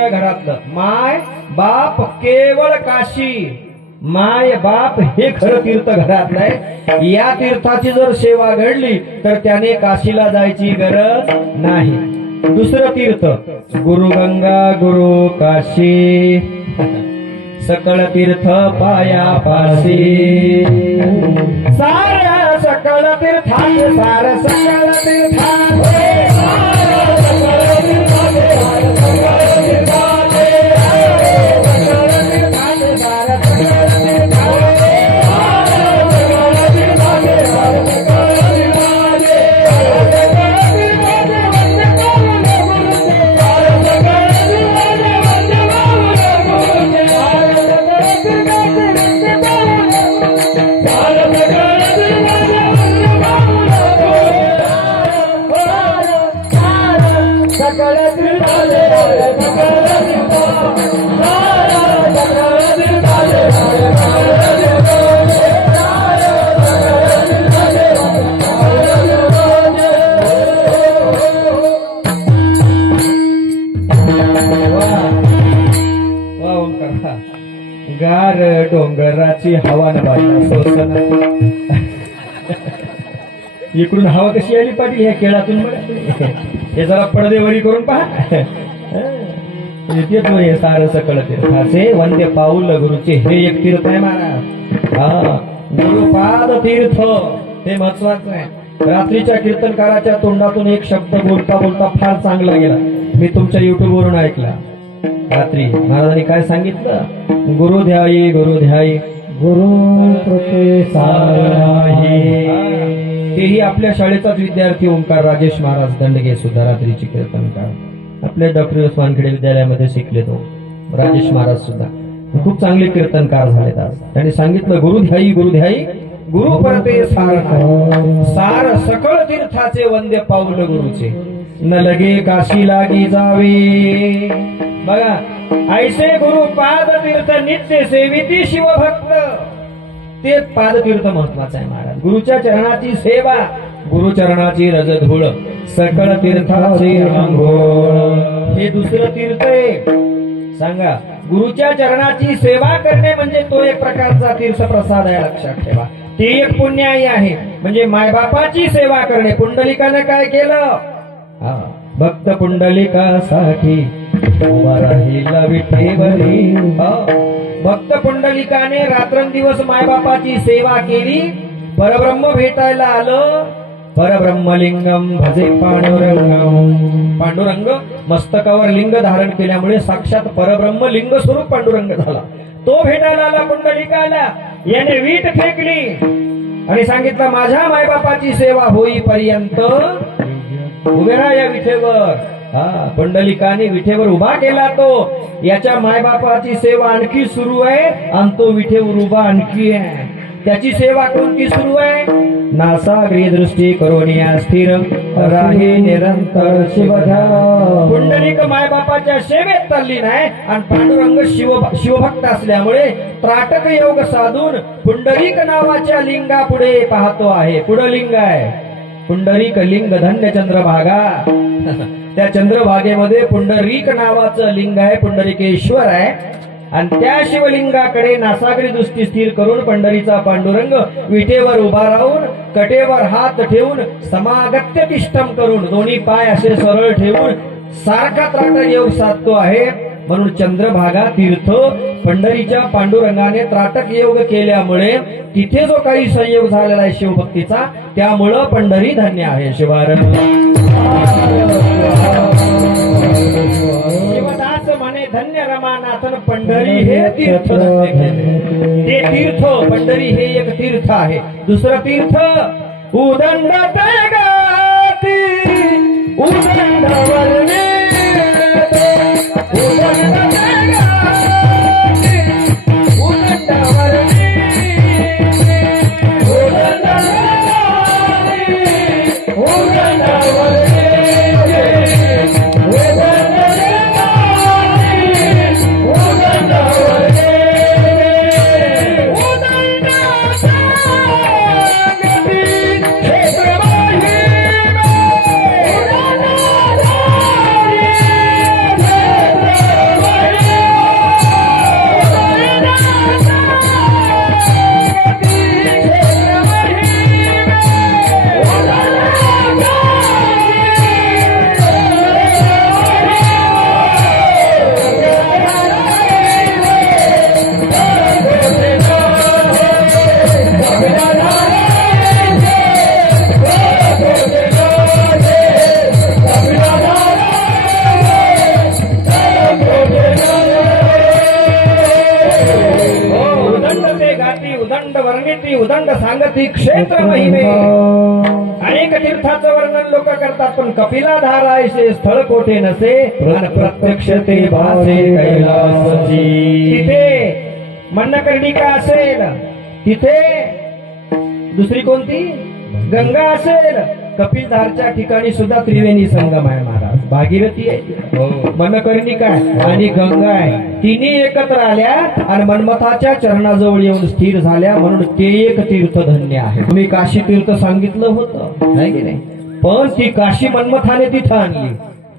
घरातलं. माय बाप केवळ काशी, माय बाप हे खरं तीर्थ घरातलं आहे. या तीर्थाची जर सेवा घडली तर त्याने काशीला जायची गरज नाही. दुसरं तीर्थ गुरु गंगा गुरु काशी, सकळ तीर्थ पाया पासी. सार सकळ तीर्थाचे, सार सकळ तीर्थाचे, गार डोंगराची हवा न सोसन. इकडून हवा कशी आली पाटील ह्या केळातून? बघा हे जरा पडदेवरी करून पहा. हे सार सकळ तीर्थाचे वंदे पाऊल गुरुचे, हे एक तीर्थ आहे महाराज. हा, गुरुपाद तीर्थ हे महत्वाचं आहे. रात्रीच्या कीर्तनकाराच्या तोंडातून एक शब्द बोलता बोलता फार चांगला गेला. मी तुमच्या युट्यूब वरून ऐकला. रात्री महाराजांनी काय सांगितलं? गुरु ध्यायी गुरु ध्यायी गुरु कृपे साराही. तेही आपल्या शाळेचाच विद्यार्थी ओंकार राजेश महाराज दंडगे सुद्धा रात्रीचे कीर्तनकार. आपल्या डॉक्टर वानखेडे विद्यालयामध्ये शिकले तो राजेश महाराज सुद्धा. खूप चांगले कीर्तनकार झालेत आज. त्यांनी सांगितलं गुरु ध्यायी गुरु परते सार, सार सकळ तीर्थाचे वंदे पाऊल गुरुचे, न लगे काशी लागी जावे. बघा, ऐसे गुरु पाद तीर्थ नित्य सेविती शिवभक्त. ते पादतीर्थ महत्वाचं आहे महाराज. गुरुच्या चरणाची सेवा, गुरुचरणाची रजधूळ, सकळ तीर्थाचे अंघोळ, हे दुसरं तीर्थ आहे. सांगा, गुरुच्या चरणाची सेवा करणे म्हणजे तो एक प्रकारचा तीर्थप्रसाद आहे. लक्षात ठेवा, ते एक पुण्याई आहे. म्हणजे मायबापाची सेवा करणे. पुंडलिकाने काय केलं? भक्त पुंडलिकासाठी उभा राहिला विठेवरी. भक्त पुंडलिकाने रात्रंदिवस मायबापाची सेवा केली. परब्रह्म भेटायला आलं. परब्रह्मलिंगम भजे पांडुरंगम. पांडुरंग मस्तकावर लिंग धारण केल्यामुळे साक्षात परब्रह्म लिंग स्वरूप पांडुरंग झाला. तो भेटायला आला पुंडलिकाला. याने वीट फेकली आणि सांगितलं, माझ्या मायबापाची सेवा होईपर्यंत उभे राहा या विठेवर. पुंडलिकाने विठेवर उभा केला. तो याच्या मायबापाची सेवा आणखी सुरू आहे आणि तो विठेवर उभा आणखी आहे. त्याची सेवा कोणती सुरू आहे? नासाग्री दृष्टी करून या स्थिर राही निरंतर शिवध्यान. पुंडलिक मायबापाच्या सेवेत तल्लीन आहे आणि पांडुरंग शिवभक्त असल्यामुळे त्राटक योग साधून पुंडलिक नावाच्या लिंगा पुढे पाहतो आहे. पुढे लिंग आहे पुंडरीक लिंग धन्य चंद्रभागा. त्या चंद्रभागेमध्ये पुंडरीक नावाचं लिंग आहे, पुंडरीकेश्वर आहे. आणि त्या शिवलिंगाकडे नासागरी दृष्टी स्थिर करून पंढरीचा पांडुरंग विटेवर उभा राहून कटेवर हात ठेवून समागत्य तिष्ठम करून दोन्ही पाय असे सरळ ठेवून सारखा त्राटक योग साधतो आहे. म्हणून चंद्रभागा तीर्थ पंढरीच्या पांडुरंगाने त्राटक योग केल्यामुळे तिथे जो काही संयोग झालेला आहे शिवभक्तीचा, त्यामुळं पंढरी धन्य आहे. शिवारंभ शिवदास म्हणे धन्य रमानाथन पंढरी हे तीर्थ. ते तीर्थ पंढरी हे एक तीर्थ आहे. दुसरं तीर्थ उदंड ते गाती उदंड वर्णे उदंड सांगती क्षेत्र महिमे. अनेक तीर्थाचं वर्णन लोक करतात, पण कपिला धारायचे स्थळ कोठे नसे आणि प्रत्यक्ष ते भासे कैलासची. तिथे मन्नकर्णिका असेल, तिथे दुसरी कोणती गंगा असेल. कपिलधारच्या ठिकाणी सुद्धा त्रिवेणी संगम आहे महाराज. भागीरथी आहे, मनकर्णिका आहे आणि गंगा आहे. तिन्ही एकत्र आल्या आणि मन्मथाच्या चरणाजवळ येऊन स्थिर झाल्या. म्हणून ते एक तीर्थ धन्य आहे. तुम्ही काशी तीर्थ सांगितलं होतं नाही की नाही, पण ती काशी मन्मथाने तिथं आणली.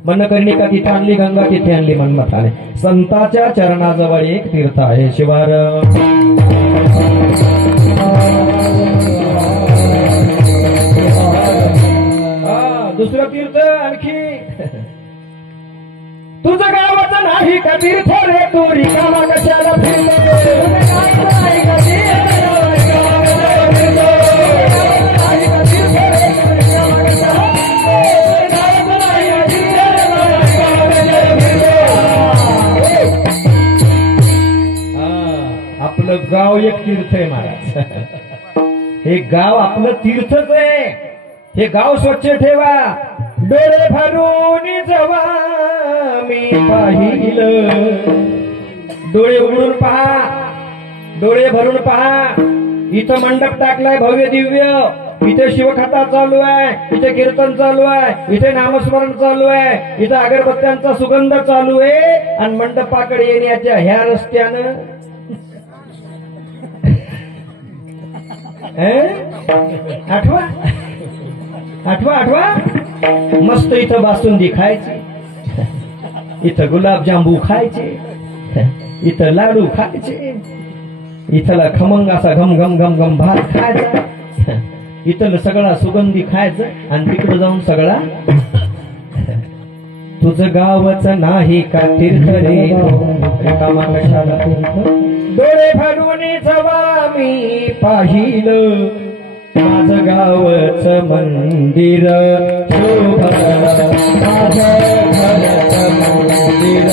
मनकर्णिका तिथे आणली, गंगा तिथे आणली मन्मथाने. संताच्या चरणाजवळ एक तीर्थ आहे. शिवार दुसरं तीर्थ आणखी तुझं गावाचं नाही का तीर्थ रे, तू रिकामा कशाला फिरतो. आपलं गाव एक तीर्थ आहे महाराज. हे गाव आपलं तीर्थच आहे. हे गाव स्वच्छ ठेवा. डोळे भरून जवा मी पाहिलं. डोळे उघडून पहा, डोळे भरून पहा. इथं मंडप टाकलाय भव्य दिव्य. इथे शिवकथा चालू आहे, इथे कीर्तन चालू आहे, इथे नामस्मरण चालू आहे, इथं अगरबत्त्यांचा सुगंध चालू आहे. आणि मंडपाकडे येण्याच्या ह्या रस्त्यानं आठवा आठवा आठवा मस्त इथं बासुंदी खायची, इथं गुलाबजांबू खायचे, इथं लाडू खायचे, इथला खमंग असा घम घम घम घम भात खायचा, इथलं सगळा सुगंधी खायचं आणि तिकडे जाऊन सगळा. तुझं गावच नाही का तीर्थ रे, कामा कशाला डोळे भरून जवा मी पाहिलं. माझं गावच मंदिर शोभलं, माझं घरचं मंदिर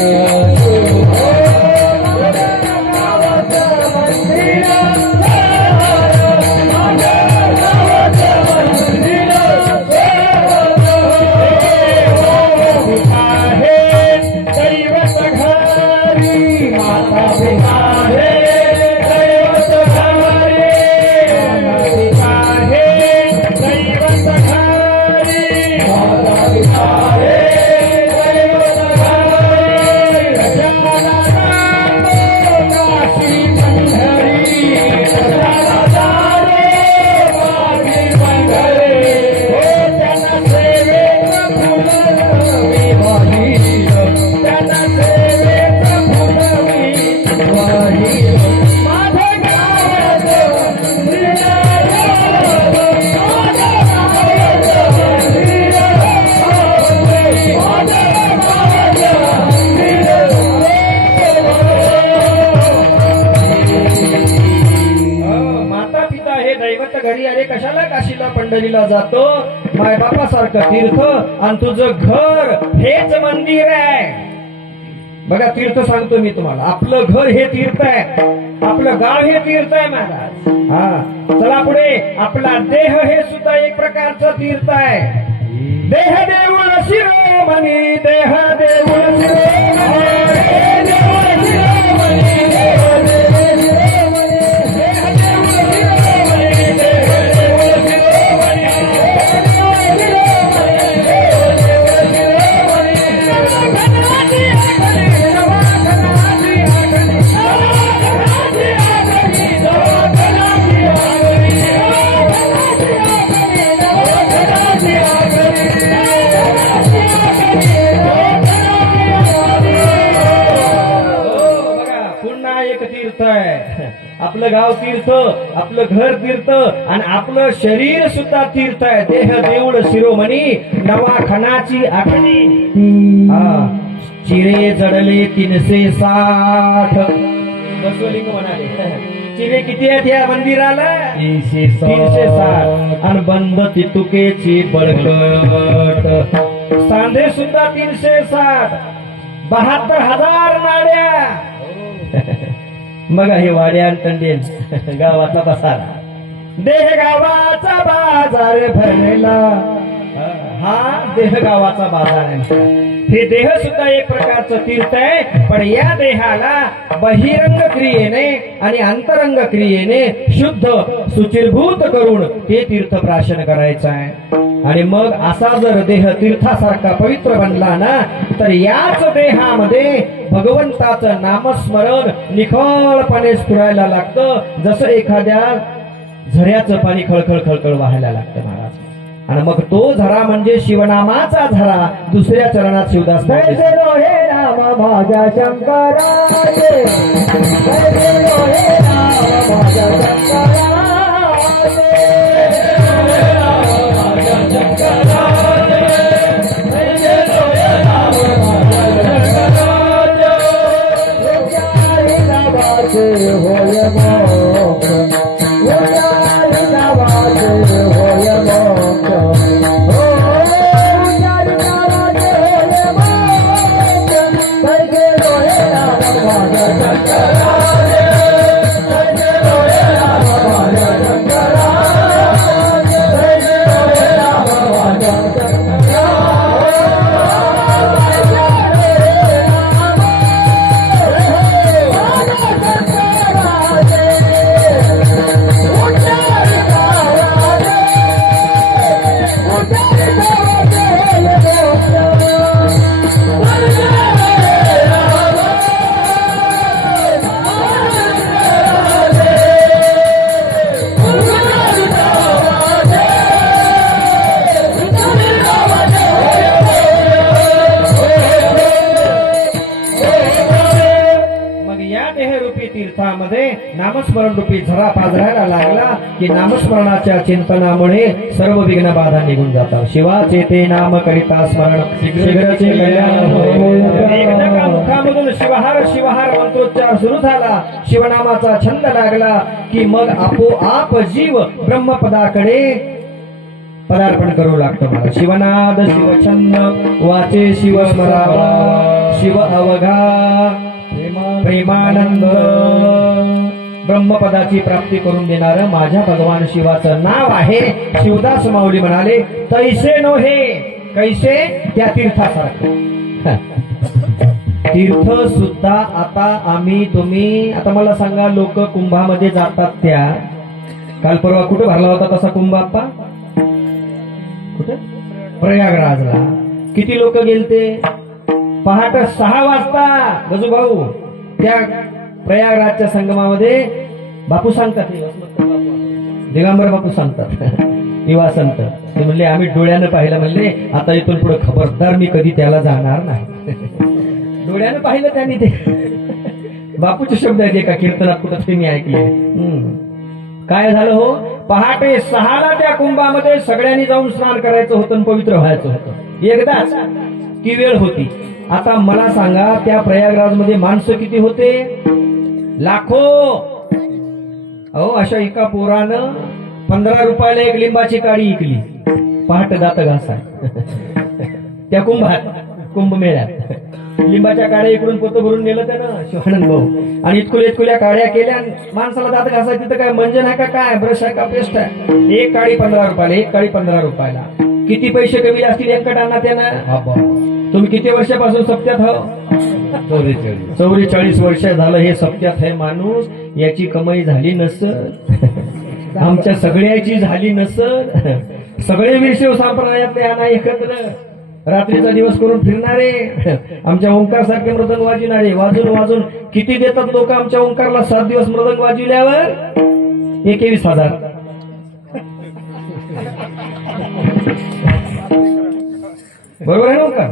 पंढरीला जातो मायबापासारखं तीर्थ आणि तुझं घर हेच मंदिर आहे. बघा तीर्थ सांगतो मी तुम्हाला, आपलं घर हे तीर्थ आहे, आपलं गाव हे तीर्थ आहे महाराज. हा चला पुढे, आपला देह हे सुद्धा एक प्रकारचं तीर्थ आहे. देह देऊळ शिरोमणी, देह देऊळ शिरोमणी, आपलं गाव तीर्थ, आपलं घर तीर्थ आणि आपलं शरीर सुद्धा तीर्थ आहे. देह देऊळ शिरोमणी, नवा खणाची आखणी. चिरे जडले 360. बसवलिंग म्हणाले चिरे किती आहेत या मंदिराला? 360. आणि बंद तितुकेची बळकट. सांधे सुद्धा 360. 72,000 नाड्या. मग हे वाड्या तंडेल गावाचा बसारा. देह गावाचा बाजार भरला. हा देह गावाचा बाजार आहे. हे देह सुद्धा एक प्रकारचं तीर्थ आहे. पण या देहाला बहिरंग क्रियेने आणि अंतरंग क्रियेने शुद्ध सुचिरभूत करून हे तीर्थ प्राशन करायचं आहे. आणि मग असा जर देह तीर्थासारखा पवित्र बनला ना, तर याच देहामध्ये भगवंताचं नामस्मरण निखळपणे स्फुरायला लागतं. जसं एखाद्या झऱ्याचं पाणी खळखळ खळखळ व्हायला लागतं महाराज. आणि मग तो झरा म्हणजे शिवनामाचा झरा. दुसऱ्या चरणात शिवदास हे नाम माझ्या शंकराचे, हे नाम माझ्या शंकराचे. तीर्थामध्ये नामस्मरण रूपी झरा पाजरायला लागला की नामस्मरणाच्या चिंतनामुळे सर्व विघ्न बाधा निघून जातात. शिवाचे ते नाम करिता स्मरण शीघ्रचे कल्याण होय. एकदा का मुखामधून शिवहार शिवहार मंत्रोच्चार सुरू झाला, शिवनामाचा छंद लागला की मग आपोआप जीव ब्रह्मपदाकडे पदार्पण करू लागतो. मला शिवनाद शिवछंद वाचे शिव स्मरावा, शिव अवघा प्रेमानंद. ब्रह्मपदाची प्राप्ती करून देणारं माझ्या भगवान शिवाचं नाव आहे. शिवदास माऊली म्हणाले तैसे नोहे कैसे, त्या तीर्थासारखं. तीर्थ सुद्धा आता आम्ही तुम्ही आता मला सांगा, लोक कुंभामध्ये जातात त्या काल परवा कुठे भरला होता तसा कुंभ आप्पा? कुठे? प्रयागराजला. किती लोक गेलते? पहाटे 6 वाजता. गजू भाऊ त्या प्रयागराजच्या संगमामध्ये बापू सांगतात, दिगंबर बापू सांगतात युवा संत. ते म्हणले आम्ही डोळ्यानं पाहिलं. म्हणले आता इथून पुढे खबरदार मी कधी त्याला जाणार नाही. डोळ्यानं पाहिलं त्यांनी ते. बापूचे शब्द आहेत एका कीर्तनात कुठं मी ऐकले. काय झालं हो, पहाटे 6ला त्या कुंभामध्ये सगळ्यांनी जाऊन स्नान करायचं होतं, पवित्र व्हायचं होतं. एकदाच ती वेळ होती. आता मला सांगा त्या प्रयागराज मध्ये माणसं किती होते? लाखो. अहो अशा एका पोरानं 15 रुपयाला एक लिंबाची काडी इकली, पहाट दात घासाय त्या कुंभमेळ्यात लिंबाच्या काड्या इकडून पोतं भरून नेलं त्यानं शिवानंद भाऊ, आणि इतकुल्या काड्या केल्या आणि माणसाला दात घासाय तिथं काय म्हणजे नाही का, काय ब्रश आहे का पेस्ट आहे. एक काडी 15 रुपयाला, एक काडी 15 रुपयाला. किती पैसे कमी असतील एकटांना त्यानं. तुम्ही किती वर्षापासून सप्त्यात हो? 44 वर्ष झालं हे सप्त्यात आहे माणूस. याची कमाई झाली नसत, आमच्या सगळ्याची झाली नसत. सगळे विषय संप्रदायातले आणा एकत्र, रात्रीचा दिवस करून फिरणारे, आमच्या ओंकार सारखे मृदंग वाजविणारे. वाजून किती देतात लोक आमच्या ओंकारला 7 दिवस मृदंग वाजविल्यावर? 21,000. बरोबर आहे ना ओंकार?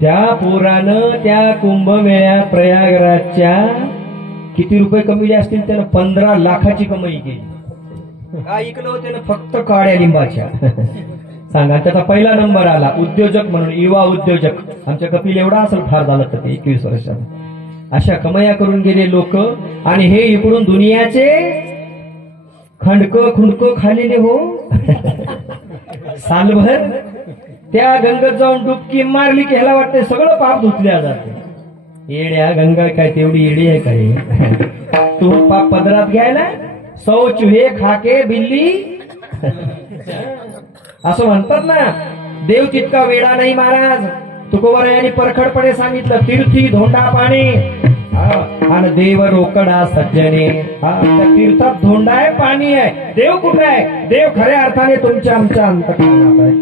त्या पोरानं त्या कुंभमेळ्यात प्रयागराजच्या किती रुपये कमविले असतील त्यानं? 15 लाखाची कमाई केली. काय ऐकलं होतं त्यानं? फक्त काळ्या लिंबाच्या. सांगा, त्याचा पहिला नंबर आला उद्योजक म्हणून, युवा उद्योजक. आमच्या कपिल एवढा असेल फार झालं तर ते 21 वर्षात. अशा कमाया करून गेले लोक, आणि हे इकडून दुनियाचे खुंडक खालेले हो. सालभर त्या गंगेत जाऊन डुबकी मारली की ह्याला वाटते सगळं पाप धुतल्या जाते. येड्या, गंगा काय तेवढी येडी आहे काय? तू पाप पदरात घ्यायला? 100 चुहे खाके बिल्ली असं म्हणतात ना. देव तितका वेडा नाही महाराज. तुकोबरायांनी परखडपणे सांगितलं, तीर्थी धोंडा पाणी आणि देव रोकडा सज्जने. त्या तीर्थात धोंडा आहे, पाणी आहे. देव कुठे आहे? देव खऱ्या अर्थाने तुमच्या आमच्या अंतःकरणात आहे.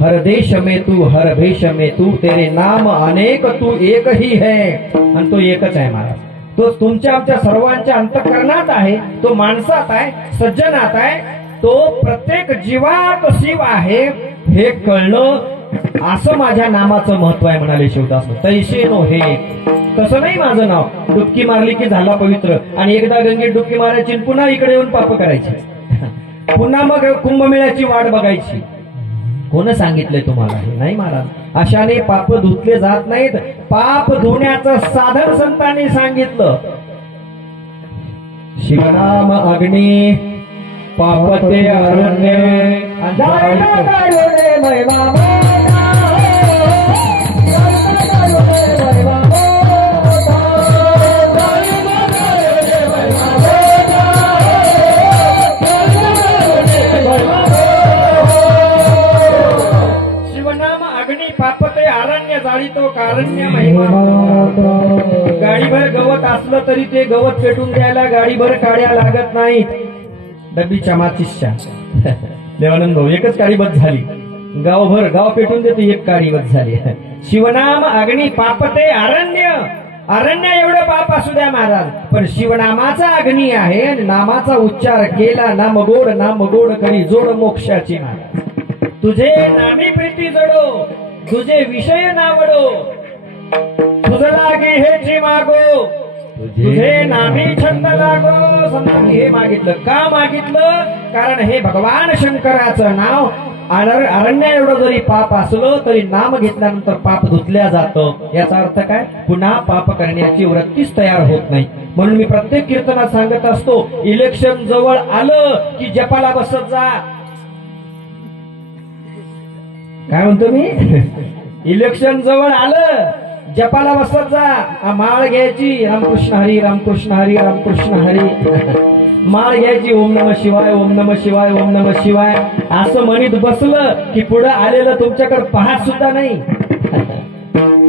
हर देश में तू, हर भेष में तू, तेरे नाम अनेक तू एक ही है. आणि तो एकच आहे महाराज. तो तुमच्या आमच्या सर्वांच्या अंतःकरणात आहे. तो माणसात आहे, सज्जनात आहे. तो प्रत्येक जीवात शिव आहे हे कळणं, असं माझ्या नामाचं महत्व आहे म्हणाले शिवदास. तैसे नो हे. तसं नाही माझं नाव. डुबकी मारली की झाला पवित्र, आणि एकदा गंगेत डुबकी मारायची, पुन्हा इकडे येऊन पाप करायचे, पुन्हा मग कुंभमेळ्याची वाट बघायची. कोण सांगितलंय तुम्हाला? हे नाही महाराज. अशाने पाप धुतले जात नाहीत. पाप धुण्याचं साधन संतांनी सांगितलं. शिवनाम अग्नी पापते अरण्य पापते अरण्य जाळीतो कारण्य महिमा. गाडीभर गवत असलं तरी ते गवत पेटून द्यायला गाडीभर काड्या लागत नाहीत. डब्बीच्या माचीसच्या देवानंद भाऊ एकच काडी बस झाली. गावभर गाव पेटून देते, एक काडी बस झाली. शिवनाम अग्नी पापते अरण्य. अरण्य एवढं पाप असू द्या महाराज, पण शिवनामाचा अग्नी आहे. नामाचा उच्चार केला, नाम गोड करी जोड मोक्षाची. महाराज तुझे नामी प्रीती जडो, तुझे विषय नावडो, तुझ लागे हेची मागो, तुझे नामी छंद लागो. संतांनी हे मागितलं. का मागितलं? कारण हे भगवान शंकराचं नाव. अरण्य एवढं जरी पाप असलं तरी नाम घेतल्यानंतर पाप धुतल्या जातं. याचा अर्थ काय? पुन्हा पाप करण्याची वृत्तीच तयार होत नाही. म्हणून मी प्रत्येक कीर्तनात सांगत असतो, इलेक्शन जवळ आलं की जपाला बसत जा. काय म्हणतो मी? इलेक्शन जवळ आलं जपाला बसत जा. माळ घ्यायची, रामकृष्ण हरी रामकृष्ण हरी रामकृष्ण हरी. माळ घ्यायची, ओम नम शिवाय ओम नम शिवाय ओम नम शिवाय असं म्हणत बसलं की पुढे आलेलं तुमच्याकडे पाहत सुद्धा नाही.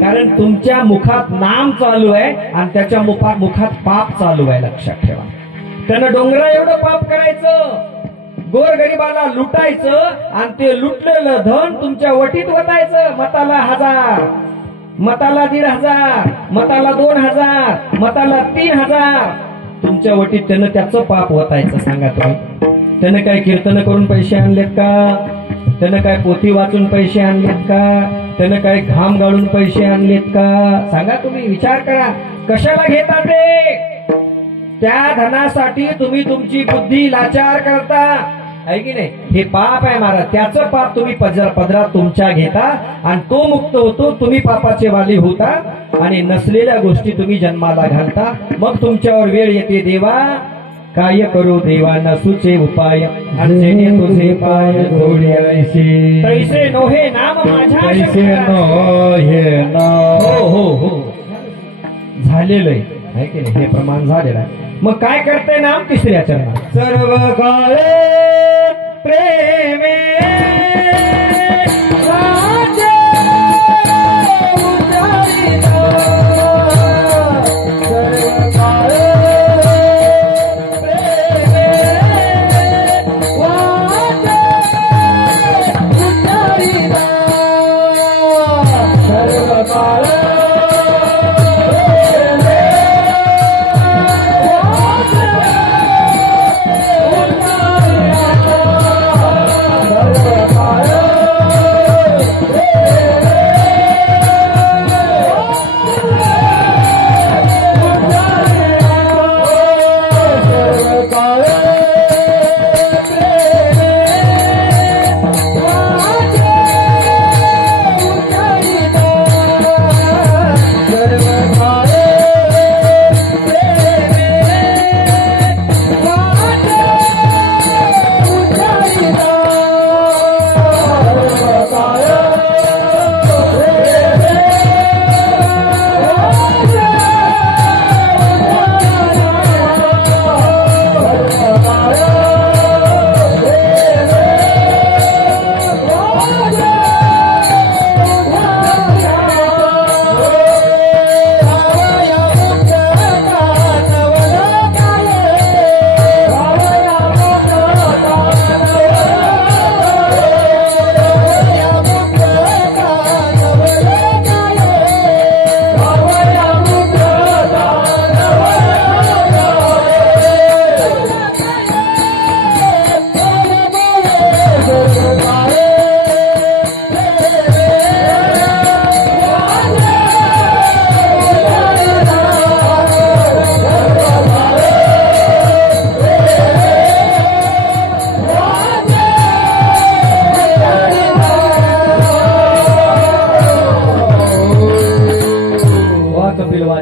कारण तुमच्या मुखात नाम चालू आहे आणि त्याच्या मुखात पाप चालू आहे. लक्षात ठेवा. त्यानं डोंगरा एवढं पाप करायचं, गोरगरिबाला लुटायचं, आणि ते लुटलेलं धन तुमच्या वटीत वतायचं. मताला 1000, मताला 1500, मताला 2000, मताला 3000 तुमच्या वटीत त्यानं त्याचं पाप वतायचं. सांगा तुम्ही, त्यानं काय कीर्तन करून पैसे आणलेत का? त्यानं काय पोथी वाचून पैसे आणलेत का? त्यानं काय घाम गाळून पैसे आणलेत का? सांगा तुम्ही, विचार करा. कशाला घेता ते? त्या धनासाठी तुम्ही तुमची बुद्धी लाचार करता. आहे की नाही? हे पाप आहे महाराज. त्याचं पाप तुम्ही पदरात तुमच्या घेता आणि तो मुक्त होतो. तुम्ही पापाचे वाली होता आणि नसलेल्या गोष्टी तुम्ही जन्माला घालता. मग तुमच्यावर वेळ येते, देवा काय करू देवा नसूचे उपाय आणि जेणे तुझे पाय जोडी ऐसे तैसे नोहे नाम माझ्या कैसे शंकरा. नोहे नाम. हो हो हो झालेलं आहे की नाही? हे प्रमाण झालेलं आहे. मग काय करते नाम तिसऱ्या चरणात सर्व काळे प्रेमे वाचे उच्चारिता. सर्व काळे प्रेमे वाचे उच्चारिता. सर्व काळे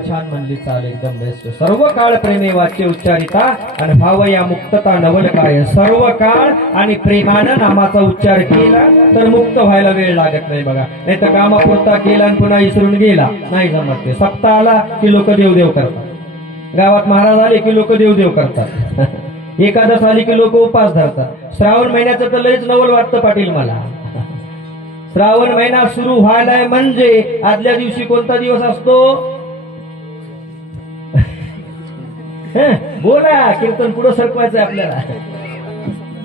छान म्हणली चाल एकदम बेस्ट. सर्व काळ प्रेमे वाच्य उच्चारिता आणि भाव या मुक्तता नवल काय. सर्व काळ आणि प्रेमानं नामाचा उच्चार केला तर मुक्त व्हायला वेळ लागत नाही बघा. नाही तर कामापुरता केला आणि पुन्हा विसरून गेला नाही जमत. ते सप्ताह आला की लोक देवदेव करतात. गावात महाराज आले की लोक देवदेव करतात. एकादश आली की लोक उपास धरतात. श्रावण महिन्याचं तर लयच नवल वाटतं पाटील मला. श्रावण महिना सुरू व्हायलाय म्हणजे आदल्या दिवशी कोणता दिवस असतो? बोला, कीर्तन पुढे सरकवायचंय आपल्याला.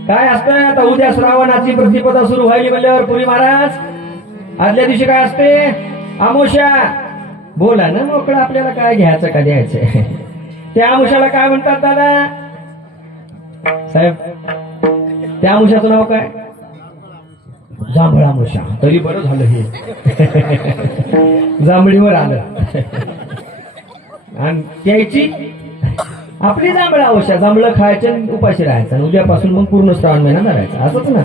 काय असतंय आता? उद्या श्रावणाची प्रतिपदा सुरू व्हायली म्हणल्यावर पुरी महाराज आदल्या दिवशी काय असते? आमोशा. बोला ना मोकळं, आपल्याला काय घ्यायचं का द्यायचं? त्या आमुषाला काय म्हणतात दादा साहेब? त्या आमुषाचं नाव काय? जांभळा आमुषा. तरी बरं झालं हे जांभळीवर आलं. आणि त्याची आपली जांभळा आमुषा. जांभळं खायचं, उपाशी राहायचं आणि उद्यापासून मग पूर्ण श्रावण महिना धरायचा, असंच ना?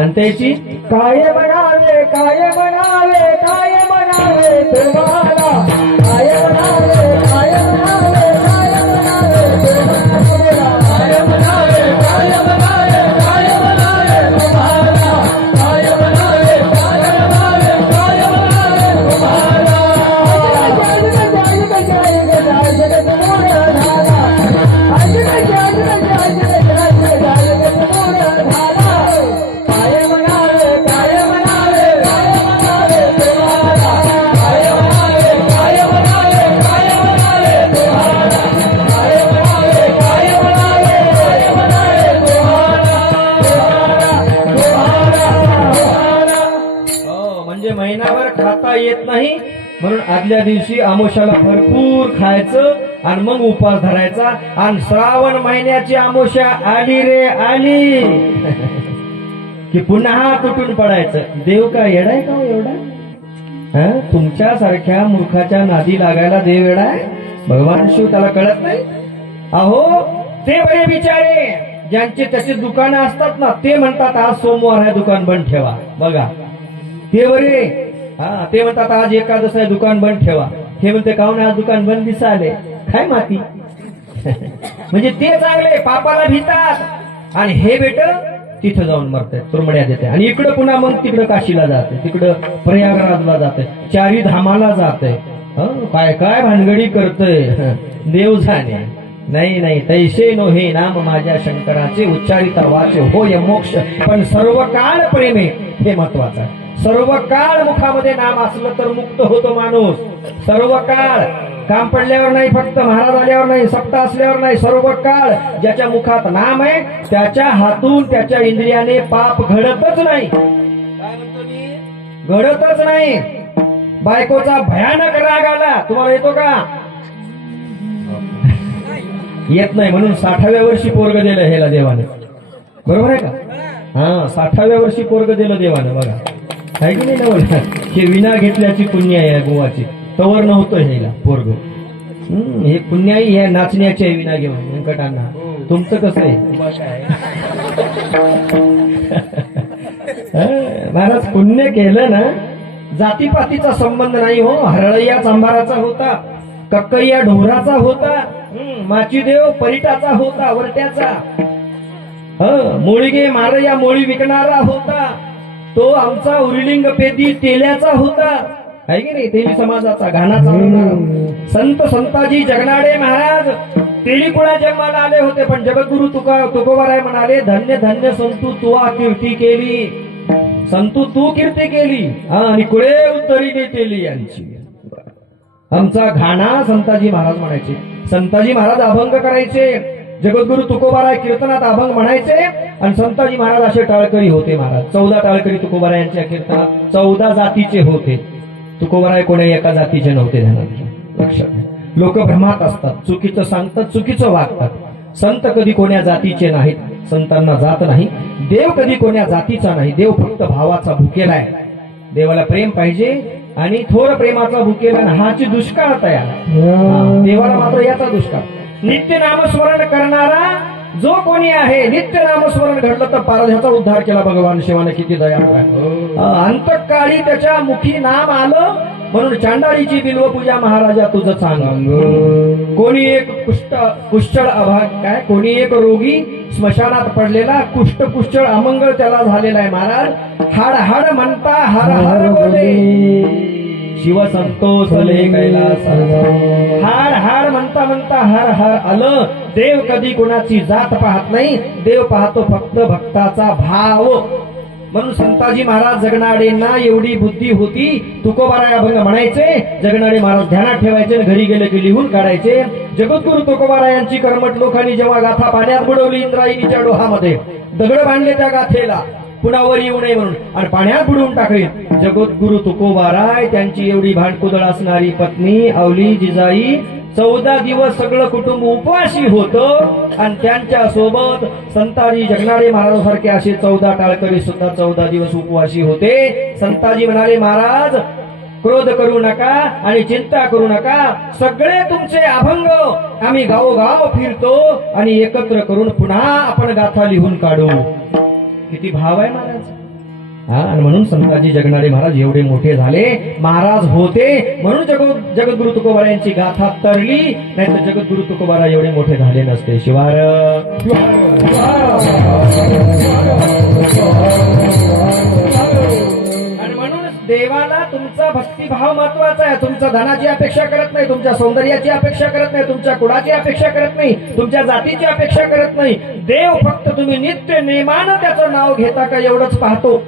आणि त्याची काय म्हणावे काय म्हणावे काय म्हणावे तुम्हाला, काय म्हणावे काय म्हणावे काय म्हणावे तुम्हाला, काय म्हणावे काय म्हणावे काय म्हणावे तुम्हाला, काय म्हणावे काय म्हणावे काय म्हणावे तुम्हाला. महिनाभर खाता येत नाही म्हणून आदल्या दिवशी आमोशाला भरपूर खायचं आणि मग उपास धरायचा. आणि श्रावण महिन्याची आमोशा आली रे आली की पुन्हा तुटून पडायचं. देव काय येडाय का एवढा? तुमच्या सारख्या मूर्खाच्या नादी लागायला देव येडाय? भगवान शिव त्याला कळत नाही? अहो ते बरे बिचारे ज्यांचे त्याचे दुकानं असतात ना ते म्हणतात आज सोमवार आहे दुकान बंद ठेवा. बघा ते बरे, हा ते म्हणतात आज एकादश आहे दुकान बंद ठेवा. हे म्हणते काहून आज दुकान बंद दिसाले काय माती. म्हणजे ते चांगले पापाला भितात आणि हे बेट तिथं जाऊन मरते तुरमड्या देते. आणि इकडं पुन्हा मग तिकडं काशीला जाते, तिकडं प्रयागराजला जाते, चारी धामाला जाते. काय काय भानगडी करतय देव जाणे. नाही नाही तैसे नो हे नाम माझ्या शंकराचे उच्चारिता वाचे होय मोक्ष. पण सर्व काळ प्रेमे हे महत्वाचं आहे. सर्व काळ मुखामध्ये नाम असलं तर मुक्त होतो माणूस. सर्व काळ काम पडल्यावर नाही, फक्त महाराज आल्यावर नाही, सप्ताह असल्यावर नाही, सर्व काळ ज्याच्या मुखात नाम आहे त्याच्या हातून त्याच्या इंद्रियाने पाप घडतच नाही. काय म्हणतो मी? घडतच नाही. बायकोचा भयानक राग आला, तुम्हाला येतो का? येत नाही. म्हणून 60व्या वर्षी पोरग दिलं ह्याला देवाने. बरोबर आहे का? हा 60व्या वर्षी पोरग दिलं देवाने. बघा आहे की नाही नवल. हे विना घेतल्याची पुण्य आहे गोवाची. तवर नव्हतं ह्याला पोरग. हे पुण्याई ह्या नाचण्याचे विना घेऊन व्यंकटांना. तुमचं कसं आहे महाराज? पुण्य केलं ना, जातीपातीचा संबंध नाही हो. हरळय्या चांभाराचा होता, कक्कय्या ढोराचा होता, माचीदेव परिटाचा होता, वरट्याचा. मोळीगे मारया मोळी विकणारा होता, तो आमचा उरलिंग पेदी तेल्याचा होता. आहे की नाही? तेली समाजाचा घाणाचा होता. संत संताजी जगनाडे महाराज तेली कुळा जन्माला आले होते. पण जगद्गुरु तुकोबाराय म्हणाले धन्य धन्य संतू तुआ कीर्ती केली. संतू तू कीर्ती केली आणि कुळे उत्तरीने केली यांची. आमचा घाणा संताजी महाराज म्हणायचे. संताजी महाराज अभंग करायचे, जगद्गुरु तुकोबाराय कीर्तनात अभंग म्हणायचे. आणि संताजी महाराज असे टाळकरी होते. महाराज 14 टाळकरी तुकोबाराय यांच्या कीर्तनात 14 जातीचे होते. तुकोबाराय कोणी एका जातीचे नव्हते. ध्यानात लक्षात. लोक भ्रमात असतात, चुकीचं सांगतात, चुकीचं वागतात. संत कधी कोण्या जातीचे नाहीत, संतांना जात नाही. देव कधी कोण्या जातीचा नाही. देव फक्त भावाचा भुकेला आहे. देवाला प्रेम पाहिजे आणि थोर प्रेमाचा भुकेला हाची दुष्काळ तयार. देवाला मात्र याचा दुष्काळ. नित्य नामस्मरण करणारा जो कोणी आहे, नित्य नामस्मरण घडलं तर पारध्याचा उद्धार केला भगवान शिवाने. किती दया. अंतकाळी त्याच्या मुखी नाम आलं म्हणून चांडाळीची बिल्व पूजा महाराजा तुझं सांग. कोणी एक कुष्ठळ अभाग काय, कोणी एक रोगी स्मशानात पडलेला, कुष्ठळ अमंगळ त्याला झालेला आहे. महाराज हाड हाड म्हणता हर हर बोले शिव संतोषले कैलास. हाड हाड म्हणता म्हणता हर हर आलं. देव कधी कोणाची जात पाहत नाही, देव पाहतो फक्त भक्ताचा भाव. म्हणून संताजी महाराज जगनाडेंना एवढी बुद्धी होती. तुकोबाराय अभंग म्हणायचे, जगनाडे महाराज ध्यानात ठेवायचे, घरी गेले की लिहून काढायचे. जगद्गुरु तुकोबारायांची कर्मठ लोकांनी जेव्हा गाथा पाण्यात बुडवली इंद्रायणीच्या डोहामध्ये, दगड बांधले त्या गाथेला पुन्हा वर येऊ नये म्हणून आणि पाण्यात बुडवून टाकले. जगद्गुरु तुकोबाराय त्यांची एवढी भांडकुदळ असणारी पत्नी अवली जिजाई 14 दिवस सगळं कुटुंब उपवासी होतं. आणि त्यांच्या सोबत संताजी जगनाडे महाराजांसारखे असे 14 टाळकरी सुद्धा 14 दिवस उपवासी होते. संताजी म्हणाले महाराज क्रोध करू नका आणि चिंता करू नका. सगळे तुमचे अभंग आम्ही गावोगाव फिरतो आणि एकत्र करून पुन्हा आपण गाथा लिहून काढू. किती भाव आहे महाराज. आणि म्हणून संताजी जगनाडे महाराज एवढे मोठे झाले. महाराज होते म्हणून जगद्गुरु तुकोबाराय यांची गाथा तरली, नाही तर जगद्गुरु तुकोबाराय एवढे मोठे झाले नसते. शिवार आणि म्हणून देवाला तुमचा भक्तिभाव महत्वाचा आहे. तुमच्या धनाची अपेक्षा करत नाही, तुमच्या सौंदर्याची अपेक्षा करत नाही, तुमच्या कुळाची अपेक्षा करत नाही, तुमच्या जातीची अपेक्षा करत नाही. देव फक्त तुम्ही नित्य नेमानं त्याचं नाव घेता का एवढंच पाहतो.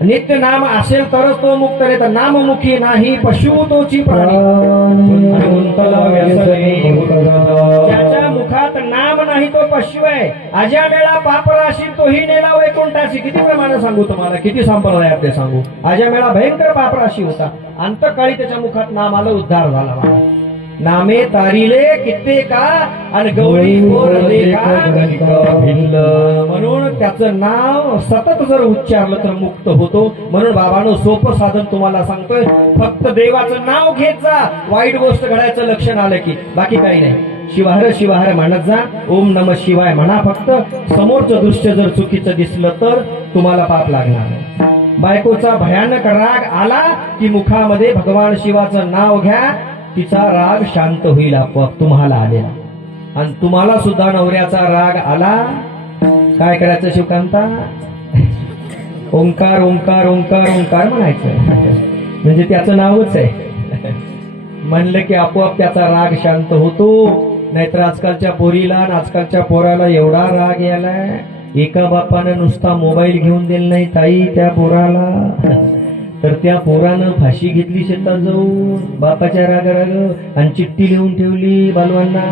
नित्य नाम असेल तरच तो मुक्त, नाही तर नाममुखी नाही पशु तोची प्राणी. ज्याच्या मुखात नाम नाही तो पशु आहे. अज्या मेळा पापराशी तोही नेला वैकुंठाशी. किती प्रमाणे सांगू तुम्हाला, किती संप्रदायात ते सांगू. अज्या मेळा भयंकर पापराशी होता. अंतकाळी त्याच्या मुखात नाम आलं, उद्धार झाला. नामे तारिले कित्येका आणि गौरी म्हणून त्याचं नाव सतत जर उच्चारलं तर मुक्त होतो. म्हणून बाबांनो सोपं साधन तुम्हाला सांगतोय, फक्त देवाचं नाव घेत जा. वाईट गोष्ट घडायचं लक्षण आलं की बाकी काही नाही. शिवाहर शिवाहर म्हणत जा, ओम नम शिवाय म्हणा. फक्त समोरचं दृश्य जर चुकीचं दिसलं तर तुम्हाला पाप लागणार नाही. बायकोचा भयानक राग आला की मुखामध्ये भगवान शिवाचं नाव घ्या, तिचा राग शांत होईल आपोआप तुम्हाला आलेला. आणि तुम्हाला सुद्धा नवऱ्याचा राग आला, काय करायचं शिवकांता? ओंकार ओंकार ओंकार ओंकार म्हणायचं, म्हणजे त्याचं नावच आहे. म्हणलं की आपोआप त्याचा राग शांत होतो. नाहीतर आजकालच्या पोरीला आणि आजकालच्या पोराला एवढा राग यायलाय, एका बापानं नुसता मोबाईल घेऊन दिला नाही ताई त्या पोराला, तर त्या पोरानं फाशी घेतली शेतात जाऊन बापाच्या राग आणि चिठ्ठी लिहून ठेवली बालवांना.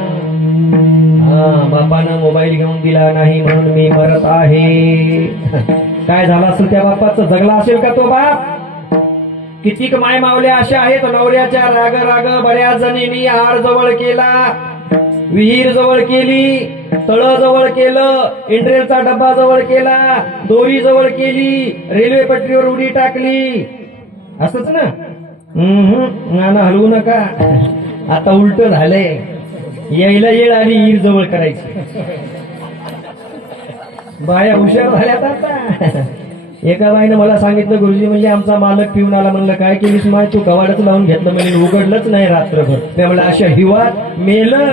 बापानं मोबाईल घेऊन दिला नाही म्हणून मी मरत आहे. काय झालं असेल त्या बापाचं? जगला असेल का तो बाप? कितीक माय मावल्या अशा आहेत, नवऱ्याच्या राग राग बऱ्याच जणींनी आड जवळ केला, विहीर जवळ केली, तळ जवळ केलं, इंड्रेलचा डब्बा जवळ केला, दोरी जवळ केली, रेल्वे पटरीवर उडी टाकली. असंच ना? नाना हलवू नका, आता उलट झालंय. यायला येळ आली ईर जवळ करायची. बाया हुशार झाल्यात आता. एका बाईनं मला सांगितलं, गुरुजी म्हणजे आमचा मालक पिऊन आला. म्हणलं काय केलीस माय? तू कवाडच लावून घेतलं. म्हणजे उघडलंच नाही रात्रभर. त्यामुळे अशा हिवात मेलं.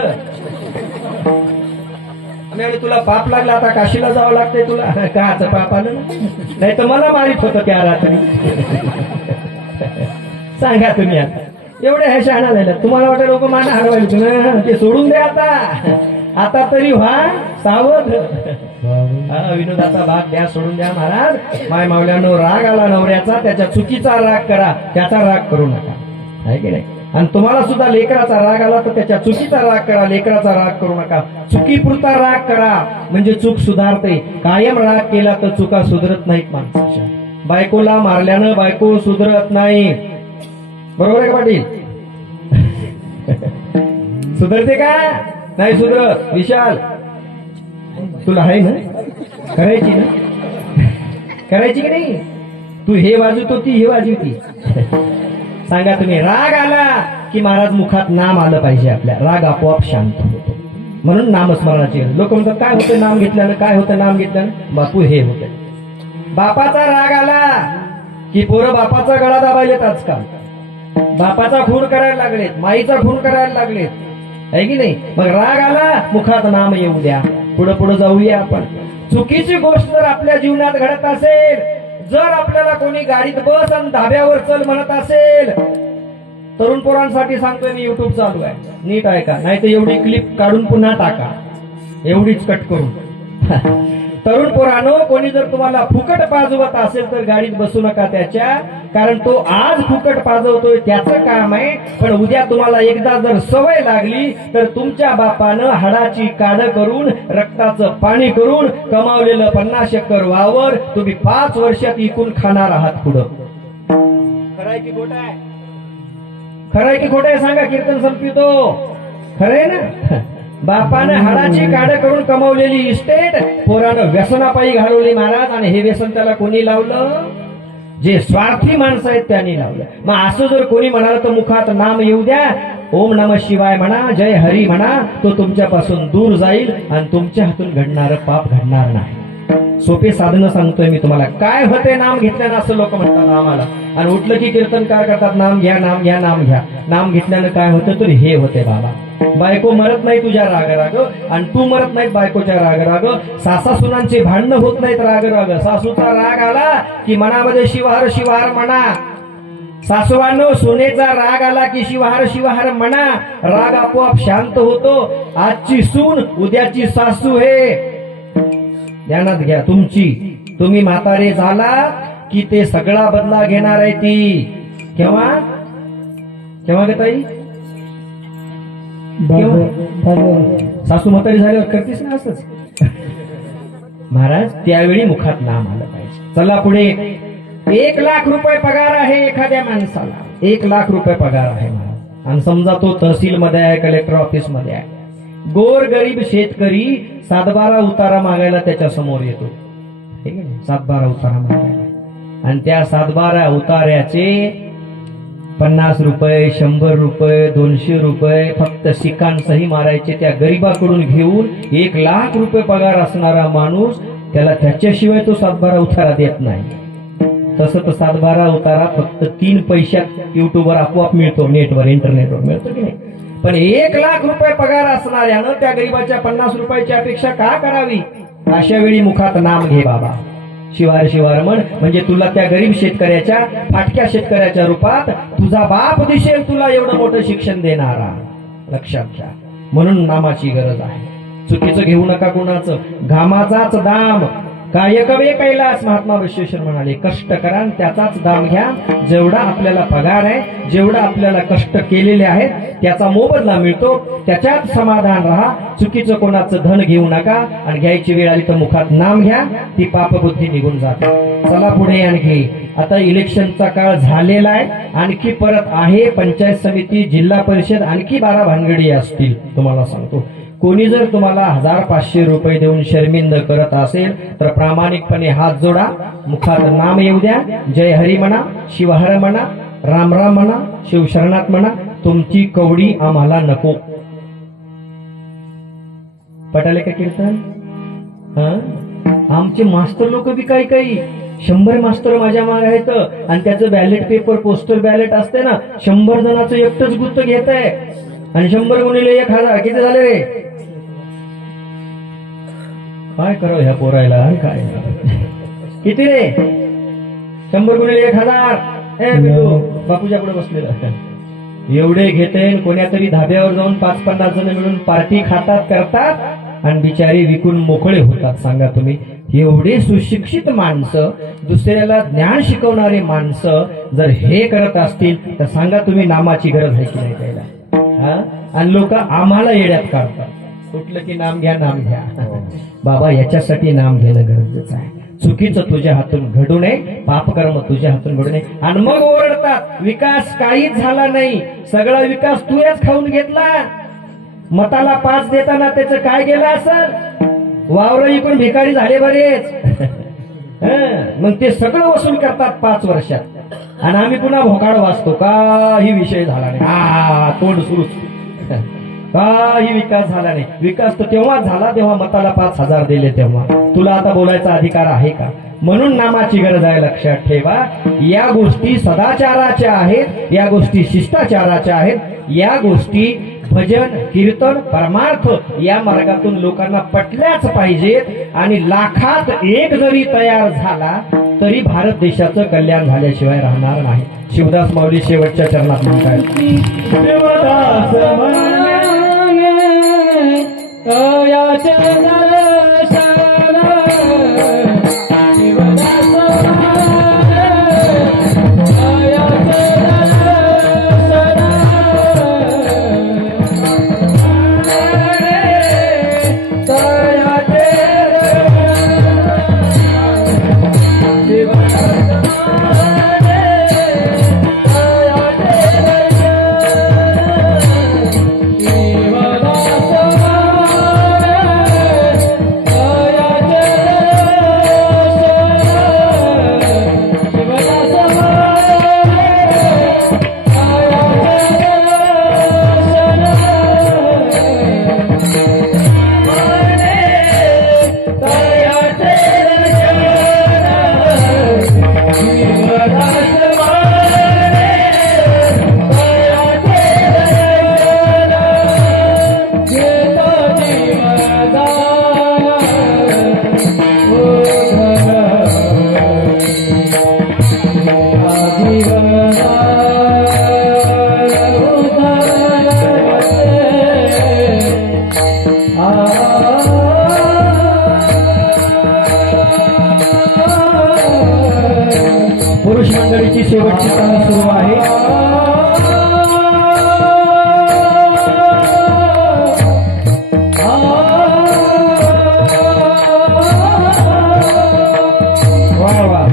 तुला पाप लागला, आता काशीला जावं लागतंय तुला. काच पाप आलं? नाही तर मला मारित होतं त्या रात्री. सांगा तुम्ही आता एवढ्या ह्या शहाणा झाल्या. तुम्हाला वाटतं लोक मान हरवायला ना, ते सोडून द्या आता तरी व्हा सावध. विनोदाचा भाग द्या, सोडून द्या महाराज. माय मावल्यानं राग आला नवऱ्याचा, त्याच्या चुकीचा राग करा, त्याचा राग करू नका, आहे की नाही? आणि तुम्हाला सुद्धा लेकराचा राग आला तर त्याच्या चुकीचा राग करा, लेकराचा राग करू नका. चुकीपुरता राग करा म्हणजे चूक सुधारते. कायम राग केला तर चुका सुधरत नाहीत माणसाच्या. बायकोला मारल्यानं बायको सुधरत नाही, बरोबर आहे का पाटील? सुधरते का? नाही सुधरत. विशाल तुला आहे ना करायची ना, करायची की नाही? तू हे वाजवतो ती हे वाजवती. सांगा तुम्ही. राग आला की महाराज मुखात नाम आलं पाहिजे आपल्या, राग आपोआप शांत होतो. म्हणून नामस्मरणाची लोक म्हणतात काय होतं नाम घेतल्यानं, काय होतं नाम घेतल्यानं? बापू हे होतं. बापाचा राग आला की पोरं बापाचा गळा दाबायलेत आजकाल, बापाचा खून करायला लागलेत, माईचा खून करायला लागलेत, आहे की नाही? मग राग आला मुखात नाम येऊ द्या. पुढे पुढे जाऊया आपण. चुकीची गोष्ट जर आपल्या जीवनात घडत असेल, जर आपल्याला कोणी गाडीत बस आणि धाब्यावर चल म्हणत असेल, तरुण पोरांसाठी सांगतोय मी, युट्यूब चालू आहे, नीट ऐका, नाही तर एवढी क्लिप काढून पुन्हा टाका, एवढीच कट करून. तरुण पोरांनो, कोणी जर तुम्हाला फुकट पाजवत असेल तर गाडीत बसू नका त्याच्या, कारण तो आज फुकट पाजवतोय त्याचं काम आहे, पण उद्या तुम्हाला एकदा जर सवय लागली तर तुमच्या बापानं हाडाची काढ करून रक्ताचं पाणी करून कमावलेलं 50 एकर वावर तुम्ही 5 वर्षात इकून खाणार आहात पुढं. खरंय की खोटं आहे? खरंय की खोटं आहे सांगा, कीर्तन संपितो. खरंय ना? बापानं हाडाची काढ करून कमावलेली इस्टेट पोरानं व्यसनापायी घालवली महाराज. आणि हे व्यसन त्याला कोणी लावलं? जे स्वार्थी माणसं आहेत त्यांनी लावलं. मग असं जर कोणी म्हणाल तर मुखात नाम येऊ द्या, ओम नम शिवाय म्हणा, जय हरी म्हणा, तो तुमच्यापासून दूर जाईल आणि तुमच्या हातून घडणारं पाप घडणार नाही. सोपे साधनं सांगतोय मी तुम्हाला. काय होते नाम घेतल्यानं असं लोक म्हणतात आम्हाला, आणि उठलं की कीर्तनकार करतात नाम घ्या नाम घ्या नाम घ्या. नाम घेतल्यानं काय होतं तर हे होते बाबा, बायको मरत नाही तुझ्या राग राग, आणि तू मरत नाही बायकोच्या राग राग. सासा सुनांचे भांडणं होत नाहीत राग राग. सासूचा राग आला की मनामध्ये शिवहर शिवहर म्हणा. सासूवांनो, सुनेचा राग आला की शिवहर शिवहर म्हणा, राग आपोआप शांत होतो. आजची सून उद्याची सासू हे ध्यानात घ्या तुमची. तुम्ही म्हातारे झाला की ते सगळा बदला घेणार आहे ती. केव्हा केव्हा ग ताई? सासू म्हातारी झाल्यावर करतेस ना असंच महाराज. त्यावेळी मुखात नाम आलं पाहिजे. चला पुढे. 1 लाख रुपये पगार आहे एखाद्या माणसाला, 1 लाख रुपये पगार आहे महाराज. आणि समजा तो तहसील मध्ये आहे, कलेक्टर ऑफिस मध्ये आहे. गोर गरीब शेतकरी 7-12 उतारा मागायला त्याच्या समोर येतो, 7-12 उतारा मागायला. आणि त्या 7-12 उतार्याचे 50 रुपये, 100 रुपये, 200 रुपये फक्त शिकान सही मारायचे त्या गरीबाकडून घेऊन 1,00,000 रुपये पगार असणारा माणूस त्याला त्याच्याशिवाय तो 7-12 उतारा देत नाही. तसं तर 7-12 उतारा फक्त 3 पैशात युट्यूबवर आपोआप मिळतो, नेटवर इंटरनेटवर मिळतो की नाही. पण 1,00,000 रुपये पगार असणाऱ्यानं त्या गरीबाच्या 50 रुपयाची अपेक्षा का करावी. अशा वेळी मुखात नाम घे बाबा, शिवार शिवार म्हणजे तुला त्या गरीब शेतकऱ्याच्या, फाटक्या शेतकऱ्याच्या रूपात तुझा बाप दिसेल तुला एवढं मोठं शिक्षण देणारा. लक्षात घ्या, म्हणून नामाची गरज आहे. चुकीचं घेऊ नका कुणाचं. घामाचाच दाम कायकवे कैलास, महात्मा बसवेश्वर म्हणाले. कष्ट करा त्याचाच दाम घ्या. जेवढा आपल्याला पगार आहे, जेवढा आपल्याला कष्ट केलेले आहेत त्याचा मोबदला मिळतो, त्याच्यात समाधान राहा. चुकीचं कोणाचं धन घेऊ नका आणि घ्यायची वेळ आली तर मुखात नाम घ्या, ती पापबुद्धी निघून जाते. चला पुढे आणखी. आता इलेक्शनचा काळ झालेला आहे, आणखी परत आहे पंचायत समिती, जिल्हा परिषद, आणखी 12 भानगडी असतील. तुम्हाला सांगतो, कोणी जर तुम्हाला 1,500 रुपये देऊन शर्मिंद करत असेल तर प्रामाणिकपणे हात जोडा, मुखात नाम येऊ द्या. जय हरी म्हणा, शिवहर म्हणा, राम राम म्हणा, शिवशरणात म्हणा. तुमची कवडी आम्हाला नको. पटाले का कीर्तन? आमचे मास्तर लोक बी काही 100 मास्तर माझ्या मागे आहेत आणि त्याचं बॅलेट पेपर, पोस्टल बॅलेट असते ना, 100 जणांचं एकटंच गुत्त घेत आहे. आणि 100 गुणिले 1,000 किती झाले रे? काय करावं ह्या पोरायला? काय किती रे? 100 गुणिले 1,000. बापूच्या पुढे बसलेला एवढे घेते. कोण्या तरी धाब्यावर जाऊन 5-50 जण मिळून पार्टी खातात, करतात आणि बिचारी विकून मोकळे होतात. सांगा तुम्ही, एवढे सुशिक्षित माणसं, दुसऱ्याला ज्ञान शिकवणारे माणसं जर हे करत असतील तर सांगा तुम्ही नामाची गरज आहे की नाही त्याला? आणि लोक आम्हाला येड्यात काढतात. कुठलं की नाम घ्या, नाम घ्या. बाबा याच्यासाठी नाम घेणं गरजेचं आहे. चुकीचं तुझ्या हातून घडू नये, पापकर्म तुझ्या हातून घडू नये. आणि मग ओरडतात विकास काहीच झाला नाही, सगळा विकास तूच खाऊन घेतला. मताला 5 देताना त्याचं काय गेलं असेल? वावर इकडून भिकारी झाले बरेच. मग ते सगळं वसूल करतात 5 वर्षात आणि आम्ही पुन्हा भोकाड वाचतो. काही विषय झाला नाही, तोंड सुरूच. काही विकास झाला नाही. विकास तर तेव्हा झाला तेव्हा मताला 5,000 दिले तेव्हा. तुला आता बोलायचा अधिकार आहे का? म्हणून नामाची गरज आहे. लक्षात ठेवा, या गोष्टी सदाचाराच्या आहेत, या गोष्टी शिष्टाचाराच्या आहेत, या गोष्टी भजन, कीर्तन, परमार्थ या मार्गातून लोकांना पटल्याच पाहिजेत. आणि 1,00,000त 1 जरी तयार झाला तरी भारत देशाचं कल्याण झाल्याशिवाय राहणार नाही. शिवदास माऊली शेवटच्या चरणात म्हणतात, शिवदास पुरुष मंडळीची शेवटची ताल सुरू आहे. वा वा.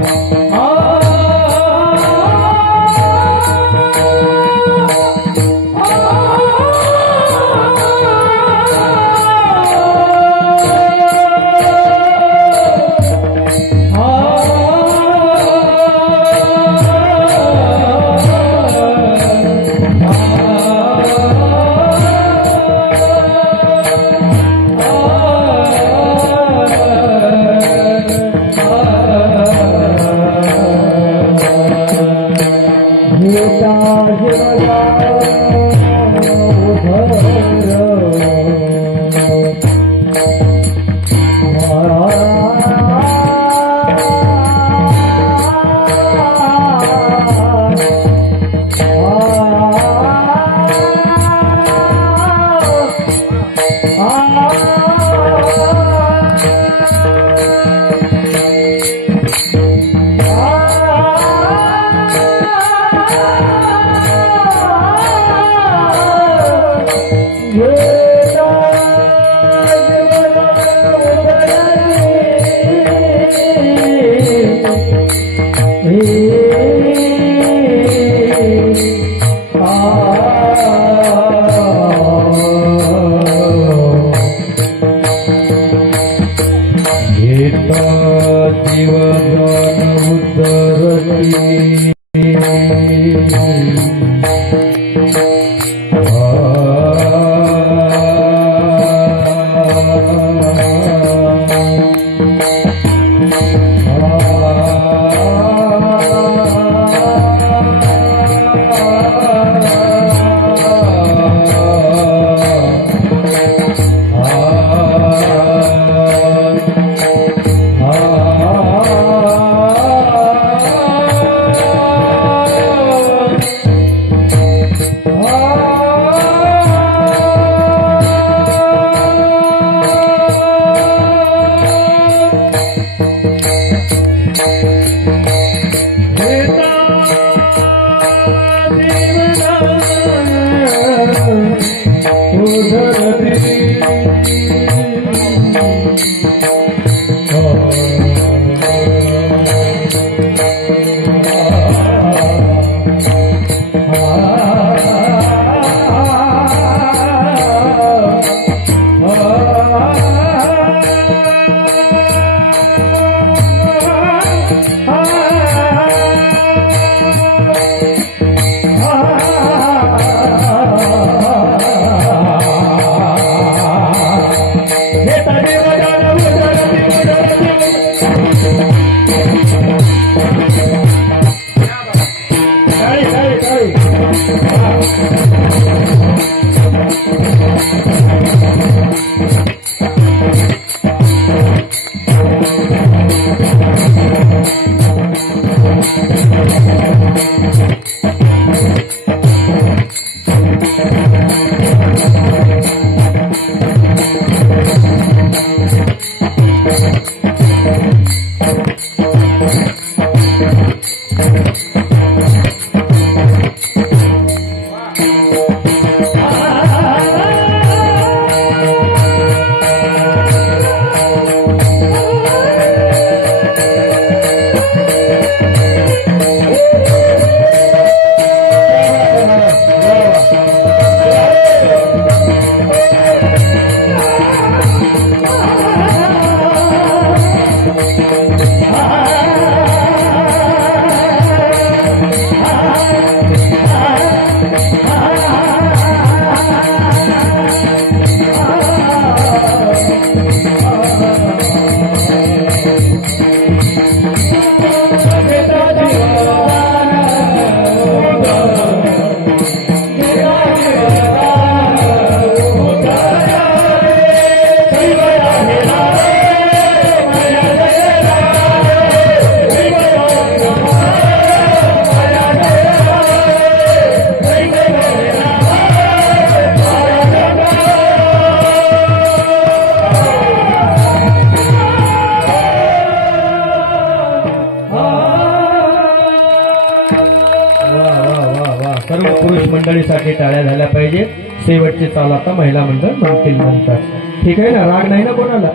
सर्व पुरुष मंडळीसाठी टाळ्या झाल्या पाहिजे. शेवटची चाल आता महिला मंडळ म्हणतील म्हणतात. ठीक आहे ना, राग नाही ना कोणाला.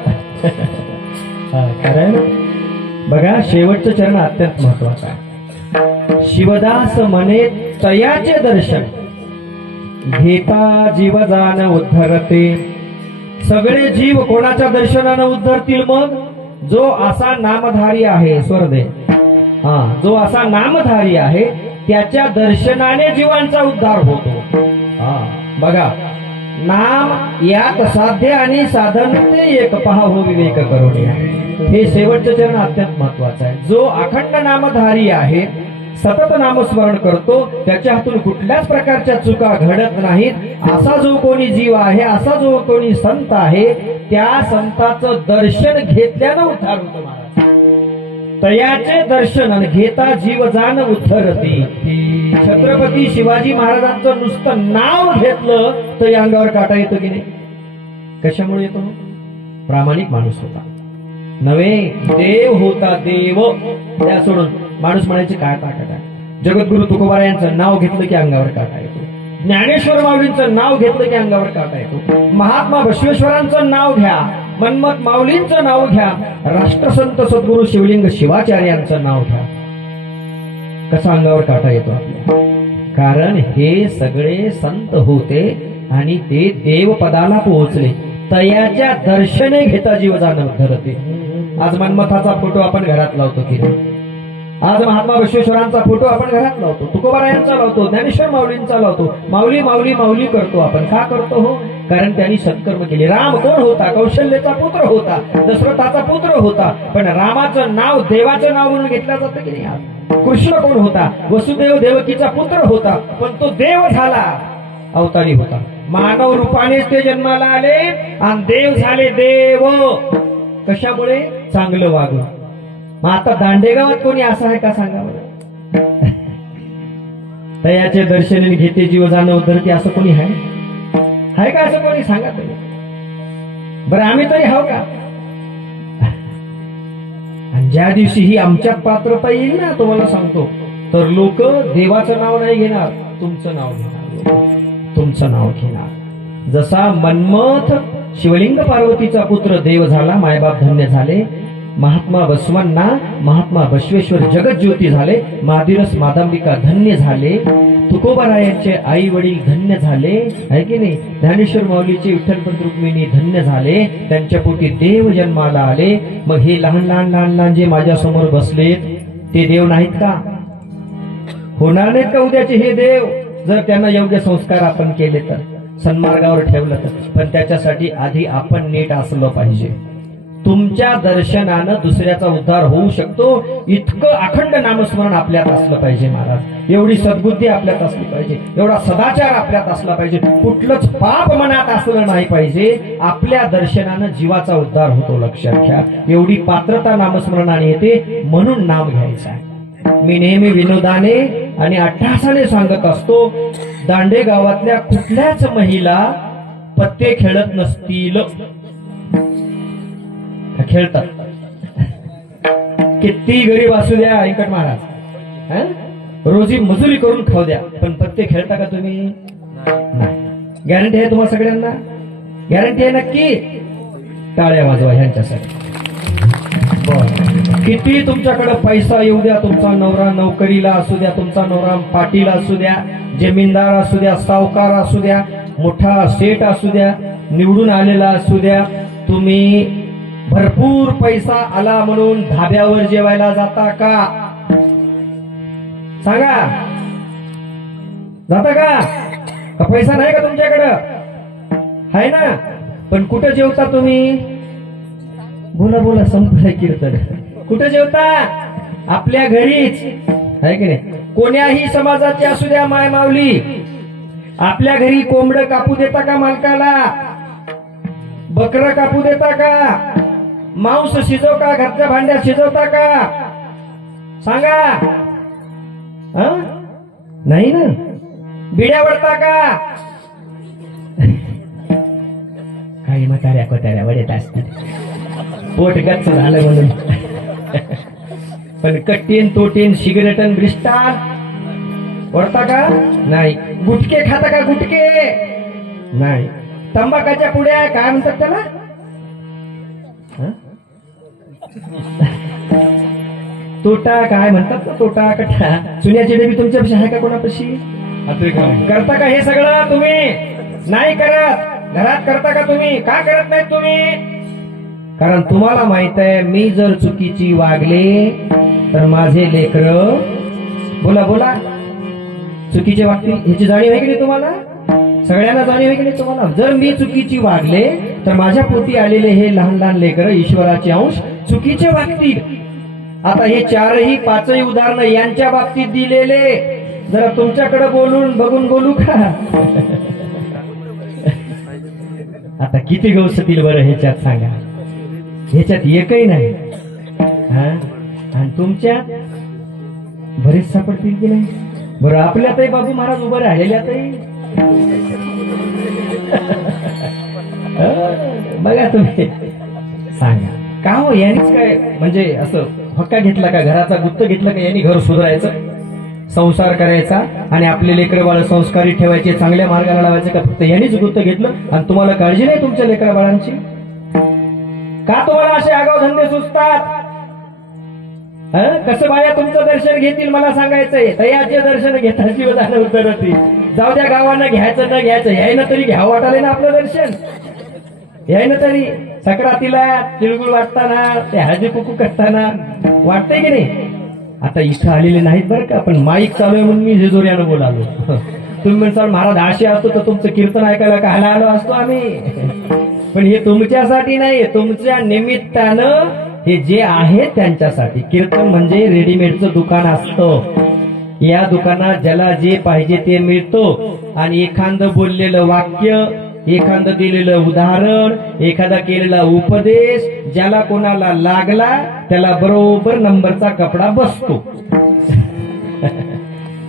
खरं आहे ना. बघा, शेवटचं चरण अत्यंत महत्वाचं आहे. शिवदास म्हणे तयाचे दर्शन घेता जीव जाण उद्धरते. सगळे जीव कोणाच्या दर्शनानं उद्धरतील? मग जो असा नामधारी आहे. स्वर्दे जो असा नामधारी आहे त्याच्या दर्शनाने जीवांचा उद्धार होतो. बघा, नाम यात साध्य आणि साधन ते एक पहा हो विवेक करुणी. हे शेवटचं चरण अत्यंत महत्वाचं आहे. जो अखंड नामधारी आहे, सतत नामस्मरण करतो, त्याच्या हातून कुठल्याच प्रकारच्या चुका घडत नाहीत. असा जो कोणी जीव आहे, असा जो कोणी संत आहे, त्या संताचं दर्शन घेतल्यानं उद्धार होतो. महाराज, तयाचे दर्शन घेता जीव जाण उद्धरती. छत्रपती शिवाजी महाराजांचं नुसतं नाव घेतलं तर या अंगावर काटा येतो की नाही? कशामुळे येतो? प्रामाणिक माणूस होता नव्हे, देव होता. देव त्या सोडून माणूस म्हणायचे काय ताकद आहे. जगद्गुरु तुकोबा यांचं नाव घेतलं की अंगावर काटा येतो. ज्ञानेश्वर माऊलींचं नाव घेतलं की अंगावर काटा येतो. महात्मा बसवेश्वरांचं नाव घ्या, मन्मथ माऊलींचं नाव घ्या, राष्ट्रसंत सद्गुरु शिवलिंग शिवाचार्यांचं नाव घ्या, कसा अंगावर काटा येतो आपल्या? कारण हे सगळे संत होते आणि ते देवपदाला पोहोचले. तयाच्या दर्शने घेता जीव जाण उद्धरते. आज मन्मथाचा फोटो आपण घरात लावतो की नाही? आज महात्मा बसवेश्वरांचा फोटो आपण घरात लावतो, तुकोबारायांचा लावतो, ज्ञानेश्वर माऊलींचा लावतो, माऊली माऊली माऊली करतो. आपण का करतो हो? कारण त्यांनी सत्कर्म केले. राम कोण होता? कौशल्याचा पुत्र होता, दशरथाचा पुत्र होता. पण रामाचं नाव देवाचं नाव म्हणून घेतलं जातं की नाही? कृष्ण कोण होता? वसुदेव देवकीचा पुत्र होता, पण तो देव झाला, अवतारी होता. मानव रूपानेच ते जन्माला आले आणि देव झाले देव. कशामुळे? चांगलं वागून. मग आता दांडेगावात कोणी असं आहे का सांगा बरं? तयाचे दर्शन घेते जीव जाणं उधरते असं कोणी आहे का? असं कोणी सांगा तरी बरं. आम्ही तरी हाव का? आणि ज्या दिवशी ही आमच्यात पात्रता येईल ना, तुम्हाला सांगतो, तर लोक देवाचं नाव नाही घेणार, तुमचं नाव घेणार, तुमचं नाव घेणार. जसा मन्मथ शिवलिंग पार्वतीचा पुत्र देव झाला, मायबाप धन्य झाले. महात्मा बसवांना महात्मा बसवेश्वर जगज्योती झाले. मादिरस मादांबिका धन्य झाले. तुकोबारायांचे आई वडील धन्य झाले, आहे की नाही? ज्ञानेश्वर माऊलीचे विठ्ठलपंत रुक्मिणी धन्य झाले. त्यांच्या पोटी देव जन्माला आले. मग हे लहान लहान लहान लहान जे माझ्या समोर बसलेत ते देव नाहीत का? होणार नाहीत का उद्याचे हे देव? जर त्यांना योग्य संस्कार आपण केले तर, सन्मार्गावर ठेवलं तर. पण त्याच्यासाठी आधी आपण नीट असलं पाहिजे. तुमच्या दर्शनानं दुसऱ्याचा उद्धार होऊ शकतो, इतकं अखंड नामस्मरण आपल्यात असलं पाहिजे महाराज. एवढी सद्बुद्धी आपल्यात असली पाहिजे, एवढा सदाचार आपल्यात असला पाहिजे, कुठलंच पाप मनात असलं नाही पाहिजे. आपल्या दर्शनानं जीवाचा उद्धार होतो, लक्षात घ्या. एवढी पात्रता नामस्मरणाने येते, म्हणून नाम घ्यायचा आहे. मी नेहमी विनोदाने आणि अट्टहासाने सांगत असतो, दांडे गावातल्या कुठल्याच महिला पत्ते खेळत नसतील. खेळतात. किती गरीब असू द्या ऐकट महाराज, रोजी मजुरी करून खाऊ द्या, पण पत्ते खेळता का तुम्ही? नाही. गॅरंटी आहे तुम्हाला सगळ्यांना? गॅरंटी आहे नक्की? टाळ्या वाजवा ह्यांच्यासाठी. किती तुमच्याकडे पैसा येऊ द्या, तुमचा नवरा नोकरीला असू द्या, तुमचा नवरा पाटील असू द्या, जमीनदार असू द्या, सावकार असू द्या, मोठा सेठ असू द्या, निवडून आलेला असू द्या, तुम्ही भरपूर पैसा आला म्हणून धाब्यावर जेवायला जाता का? सांगा, जाता का? पैसा नाही का तुमच्याकडं? आहे ना? पण कुठं जेवता तुम्ही? बोला बोला, संपलंय कीर्तन. कुठं जेवता? आपल्या घरीच, आहे की नाही? कोण्याही समाजाची असू द्या माय माऊली, आपल्या घरी कोंबडं कापू देता का मालकाला? बकरं कापू देता का? मांस शिजव का? घरच्या भांड्यात शिजवता का? सांगा. नाही ना? बिड्या वडता का? काही म्हाताऱ्या कोताऱ्या वडत असतील, पोट गच्च झालं म्हणून. पण कट्टीन तोटीन सिगरेटन ब्रिस्टार वडता का? नाही. गुटके खाता का? गुटके नाही. तंबाखाच्या पुड्या काय म्हणतात त्याला? तोटा काय म्हणतात ना? तोटा कठा. चुन्याची डबी तुमच्यापाशी आहे का? कोणापाशी? करता का हे सगळं तुम्ही? नाही करत. घरात करता का तुम्ही? का करत नाही तुम्ही? कारण तुम्हाला माहित आहे, मी जर चुकीची वागले तर माझे लेकर, बोला बोला, चुकीचे वागतील. ह्याची जाणीव आहे की नाही तुम्हाला? सगळ्यांना जाणीव आहे की नाही तुम्हाला? जर मी चुकीची वागले तर माझ्या पोटी आलेले हे लहान लहान लेकर ईश्वराचे अंश चुकीचे वागतील. आता हे चारही पाचही उदाहरणं यांच्या बाबतीत दिलेले. जरा तुमच्याकडे बोलून बघून बोलू का? आता किती गवसतील बरं ह्याच्यात सांगा? ह्याच्यात एकही नाही. आणि तुमच्या बरेच सापडतील की नाही? बरं, आपल्यातही बाबू महाराज उभं राहिलेल्यातही बघा तुम्ही. सांगा का हो, यांनीच काय म्हणजे असं हक्का घेतला का? घराचा गुत्त घेतला का? यांनी घर सुधारायचं, संसार करायचा आणि आपले लेकर बाळ संस्कारी ठेवायचे, चांगल्या मार्गाला लावायचे का? फक्त यांनीच गुत्त घेतलं आणि तुम्हाला काळजी नाही तुमच्या लेकरा बाळांची? का तुम्हाला असे आगाऊ धंदे सुचतात? कसं बाया तुमचं दर्शन घेतील मला सांगायचंय. तयाचे दर्शन घेता जीवदान उतरती. जाऊ द्या, गावांना घ्यायचं न घ्यायचं, यायनं तरी घ्यावं वाटाले ना आपलं दर्शन. यायनं तरी सक्रातीला तिळगुळ वाटताना, ते हळदी कुकू करताना वाटतंय की नाही? आता इथं आलेले नाहीत बरं का, पण माईक चालू आहे म्हणून मी हे जोऱ्यानं बोलालो. तुम्ही म्हणसाल महाराज असे असतो तर तुमचं कीर्तन ऐकायला कायला आलो असतो आम्ही. पण हे तुमच्यासाठी नाही, तुमच्या निमित्तानं हे जे आहे त्यांच्यासाठी. कीर्तन म्हणजे रेडीमेडचं दुकान असतं. या दुकानात ज्याला जे पाहिजे ते मिळतो आणि एखादं बोललेलं वाक्य, एखादं दिलेलं उदाहरण, एखादा केलेला उपदेश ज्याला कोणाला लागला त्याला बरोबर नंबरचा कपडा बसतो.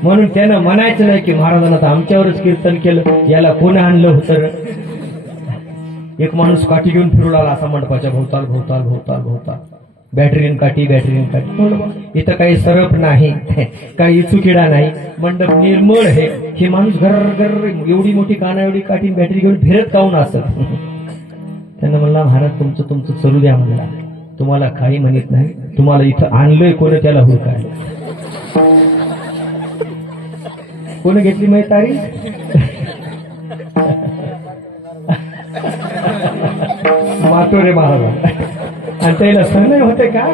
म्हणून त्यानं म्हणायचं नाही की महाराजांना तर आमच्यावरच कीर्तन केलं, याला कोण आणलं होतं. एक माणूस काठी घेऊन फिरू लागला असा मंडपाच्या भोवताल भोवताल भोवताल भोवताल, बॅटरीन काठी बॅटरीन काठी. इथं काही सरप नाही, काही चुकिडा नाही, मंडप निर्मळ आहे. हे माणूस घर घर एवढी मोठी काना एवढी काठी बॅटरी घेऊन फिरत काऊन असत. त्यांना म्हणला महाराज तुमचं तुमचं चलू द्या म्हणला, तुम्हाला काही म्हणत नाही, तुम्हाला इथं आणलंय कोण त्याला हुडकायला. कोण घेतली माहिती तारीख? मातोरे महाराज. आणि त्याला सण होते का?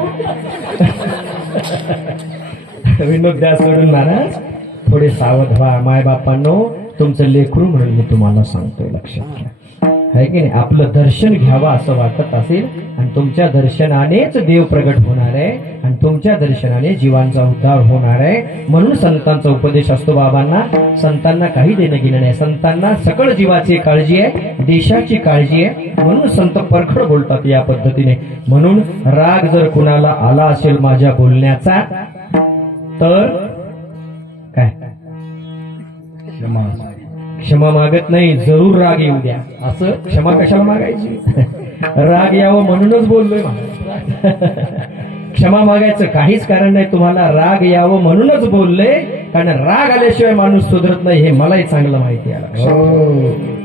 विनोद द्या सोडून महाराज, थोडे सावध व्हा. मायबापांनो, तुमचं लेकरू म्हणून मी तुम्हाला सांगतोय, लक्षात घ्या. आहे की नाही? आपलं दर्शन घ्यावं असं वाटत असेल आणि तुमच्या दर्शनानेच देव प्रगट होणार आहे आणि तुमच्या दर्शनाने जीवांचा उद्धार होणार आहे. म्हणून संतांचा उपदेश असतो बाबांना. संतांना काही देणं घेणं नाही, संतांना सकळ जीवाची काळजी आहे, देशाची काळजी आहे. म्हणून संत परखड बोलतात या पद्धतीने. म्हणून राग जर कुणाला आला असेल माझ्या बोलण्याचा तर काय क्षमा मागत नाही, जरूर राग येऊ द्या. असं क्षमा कशाला मागायची? राग यावं म्हणूनच बोललोय. क्षमा मागायचं काहीच कारण नाही, तुम्हाला राग यावं म्हणूनच बोलले. कारण राग आल्याशिवाय माणूस सुधरत नाही हे मलाही चांगलं माहिती आहे.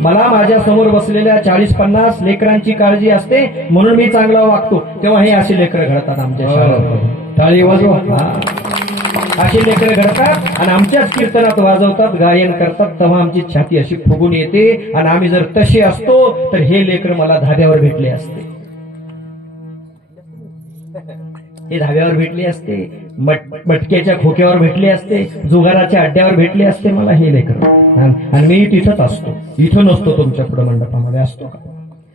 मला माझ्या समोर बसलेल्या 40-50 लेकरांची काळजी असते म्हणून मी चांगला वागतो. तेव्हा हे असे लेकरं घडतात आमच्या शाळेत. टाळी वाजवा. अशी लेकरं घडतात आणि आमच्याच कीर्तनात वाजवतात, गायन करतात, तेव्हा आमची छाती अशी फुगून येते. आणि आम्ही जर तसे असतो तर हे लेकर मला धाब्यावर भेटले असते, हे धाब्यावर भेटले असते, मटक्याच्या खोक्यावर भेटले असते, जुगाराच्या अड्ड्यावर भेटले असते मला हे लेकर. आणि मी तिथंच असतो, इथं नसतो, तुमच्या पुढे मंडपामध्ये असतो का?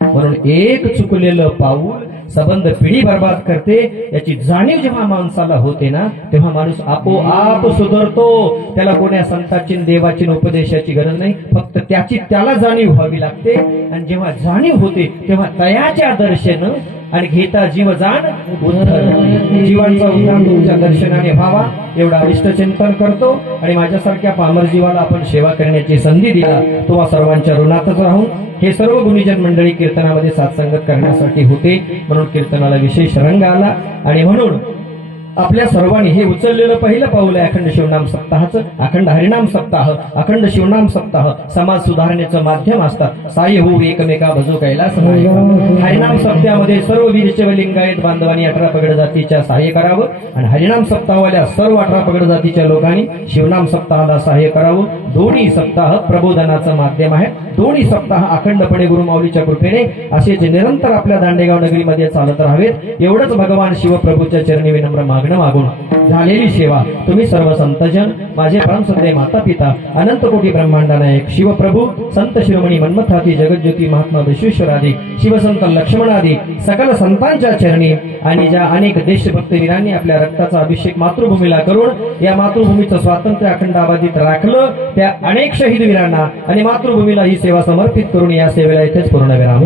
म्हणून एक चुकलेलं पाऊल संबंध पिढी बर्बाद करते. याची जाणीव जेव्हा माणसाला होते ना तेव्हा माणूस आपोआप सुधारतो. त्याला कोण्या संतांची देवाची उपदेशाची गरज नाही, फक्त त्याची त्याला जाणीव व्हावी लागते. आणि जेव्हा जाणीव होते तेव्हा तयाच्या दर्शन आणि घेता जीव जाण उद्धार. जीवांचा उद्धार तुमच्या दर्शनाने व्हावा एवढा इष्टचिंतन करतो. आणि माझ्यासारख्या पामर जीवाला आपण सेवा करण्याची संधी दिला, तुम्हा सर्वांच्या ऋणातच राहून. हे सर्व गुणीजन मंडळी कीर्तनामध्ये सात्संगत करण्यासाठी होते, म्हणून कीर्तनाला विशेष रंग आला. आणि म्हणून आपल्या सर्वांनी हे उचललेलं पहिलं पाऊल आहे अखंड शिवनाम सप्ताहाचं. अखंड हरिनाम सप्ताह, अखंड शिवनाम सप्ताह समाज सुधारण्याचं माध्यम असतात. साह्य होऊ एकमेका भजू कैलास. हरिनाम सप्त्यामध्ये सर्व वीर शिवलिंगायत बांधवांनी 18 पगड जातीच्या सहाय्य करावं आणि हरिनाम सप्ताहावाल्या सर्व 18 पगड जातीच्या लोकांनी शिवनाम सप्ताहाला सहाय्य करावं. दोन्ही सप्ताह प्रबोधनाचं माध्यम आहे. दोन्ही सप्ताह अखंडपणे गुरुमाऊलीच्या कृपेने असेच निरंतर आपल्या दांडेगाव नगरीमध्ये चालत राहावेत एवढंच भगवान शिवप्रभूच्या चरणी विनम्र मागून झालेली सेवा तुम्ही सर्व संतजन, माझे परमसंत माता पिता, अनंत कोटी ब्रह्मांड नायक शिवप्रभू, संत शिरोमणी मन्मथादी जगज्योती महात्मा विश्वेश्वरादी, शिवसंत लक्ष्मणादी सकल संतांच्या चरणी आणि ज्या अनेक देशभक्त वीरांनी आपल्या रक्ताचा अभिषेक मातृभूमीला करून या मातृभूमीचं स्वातंत्र्य अखंड आबादीत राखलं, त्या अनेक शहीद वीरांना आणि मातृभूमीला ही सेवा समर्पित करून या सेवेला इथेच पूर्ण विराम.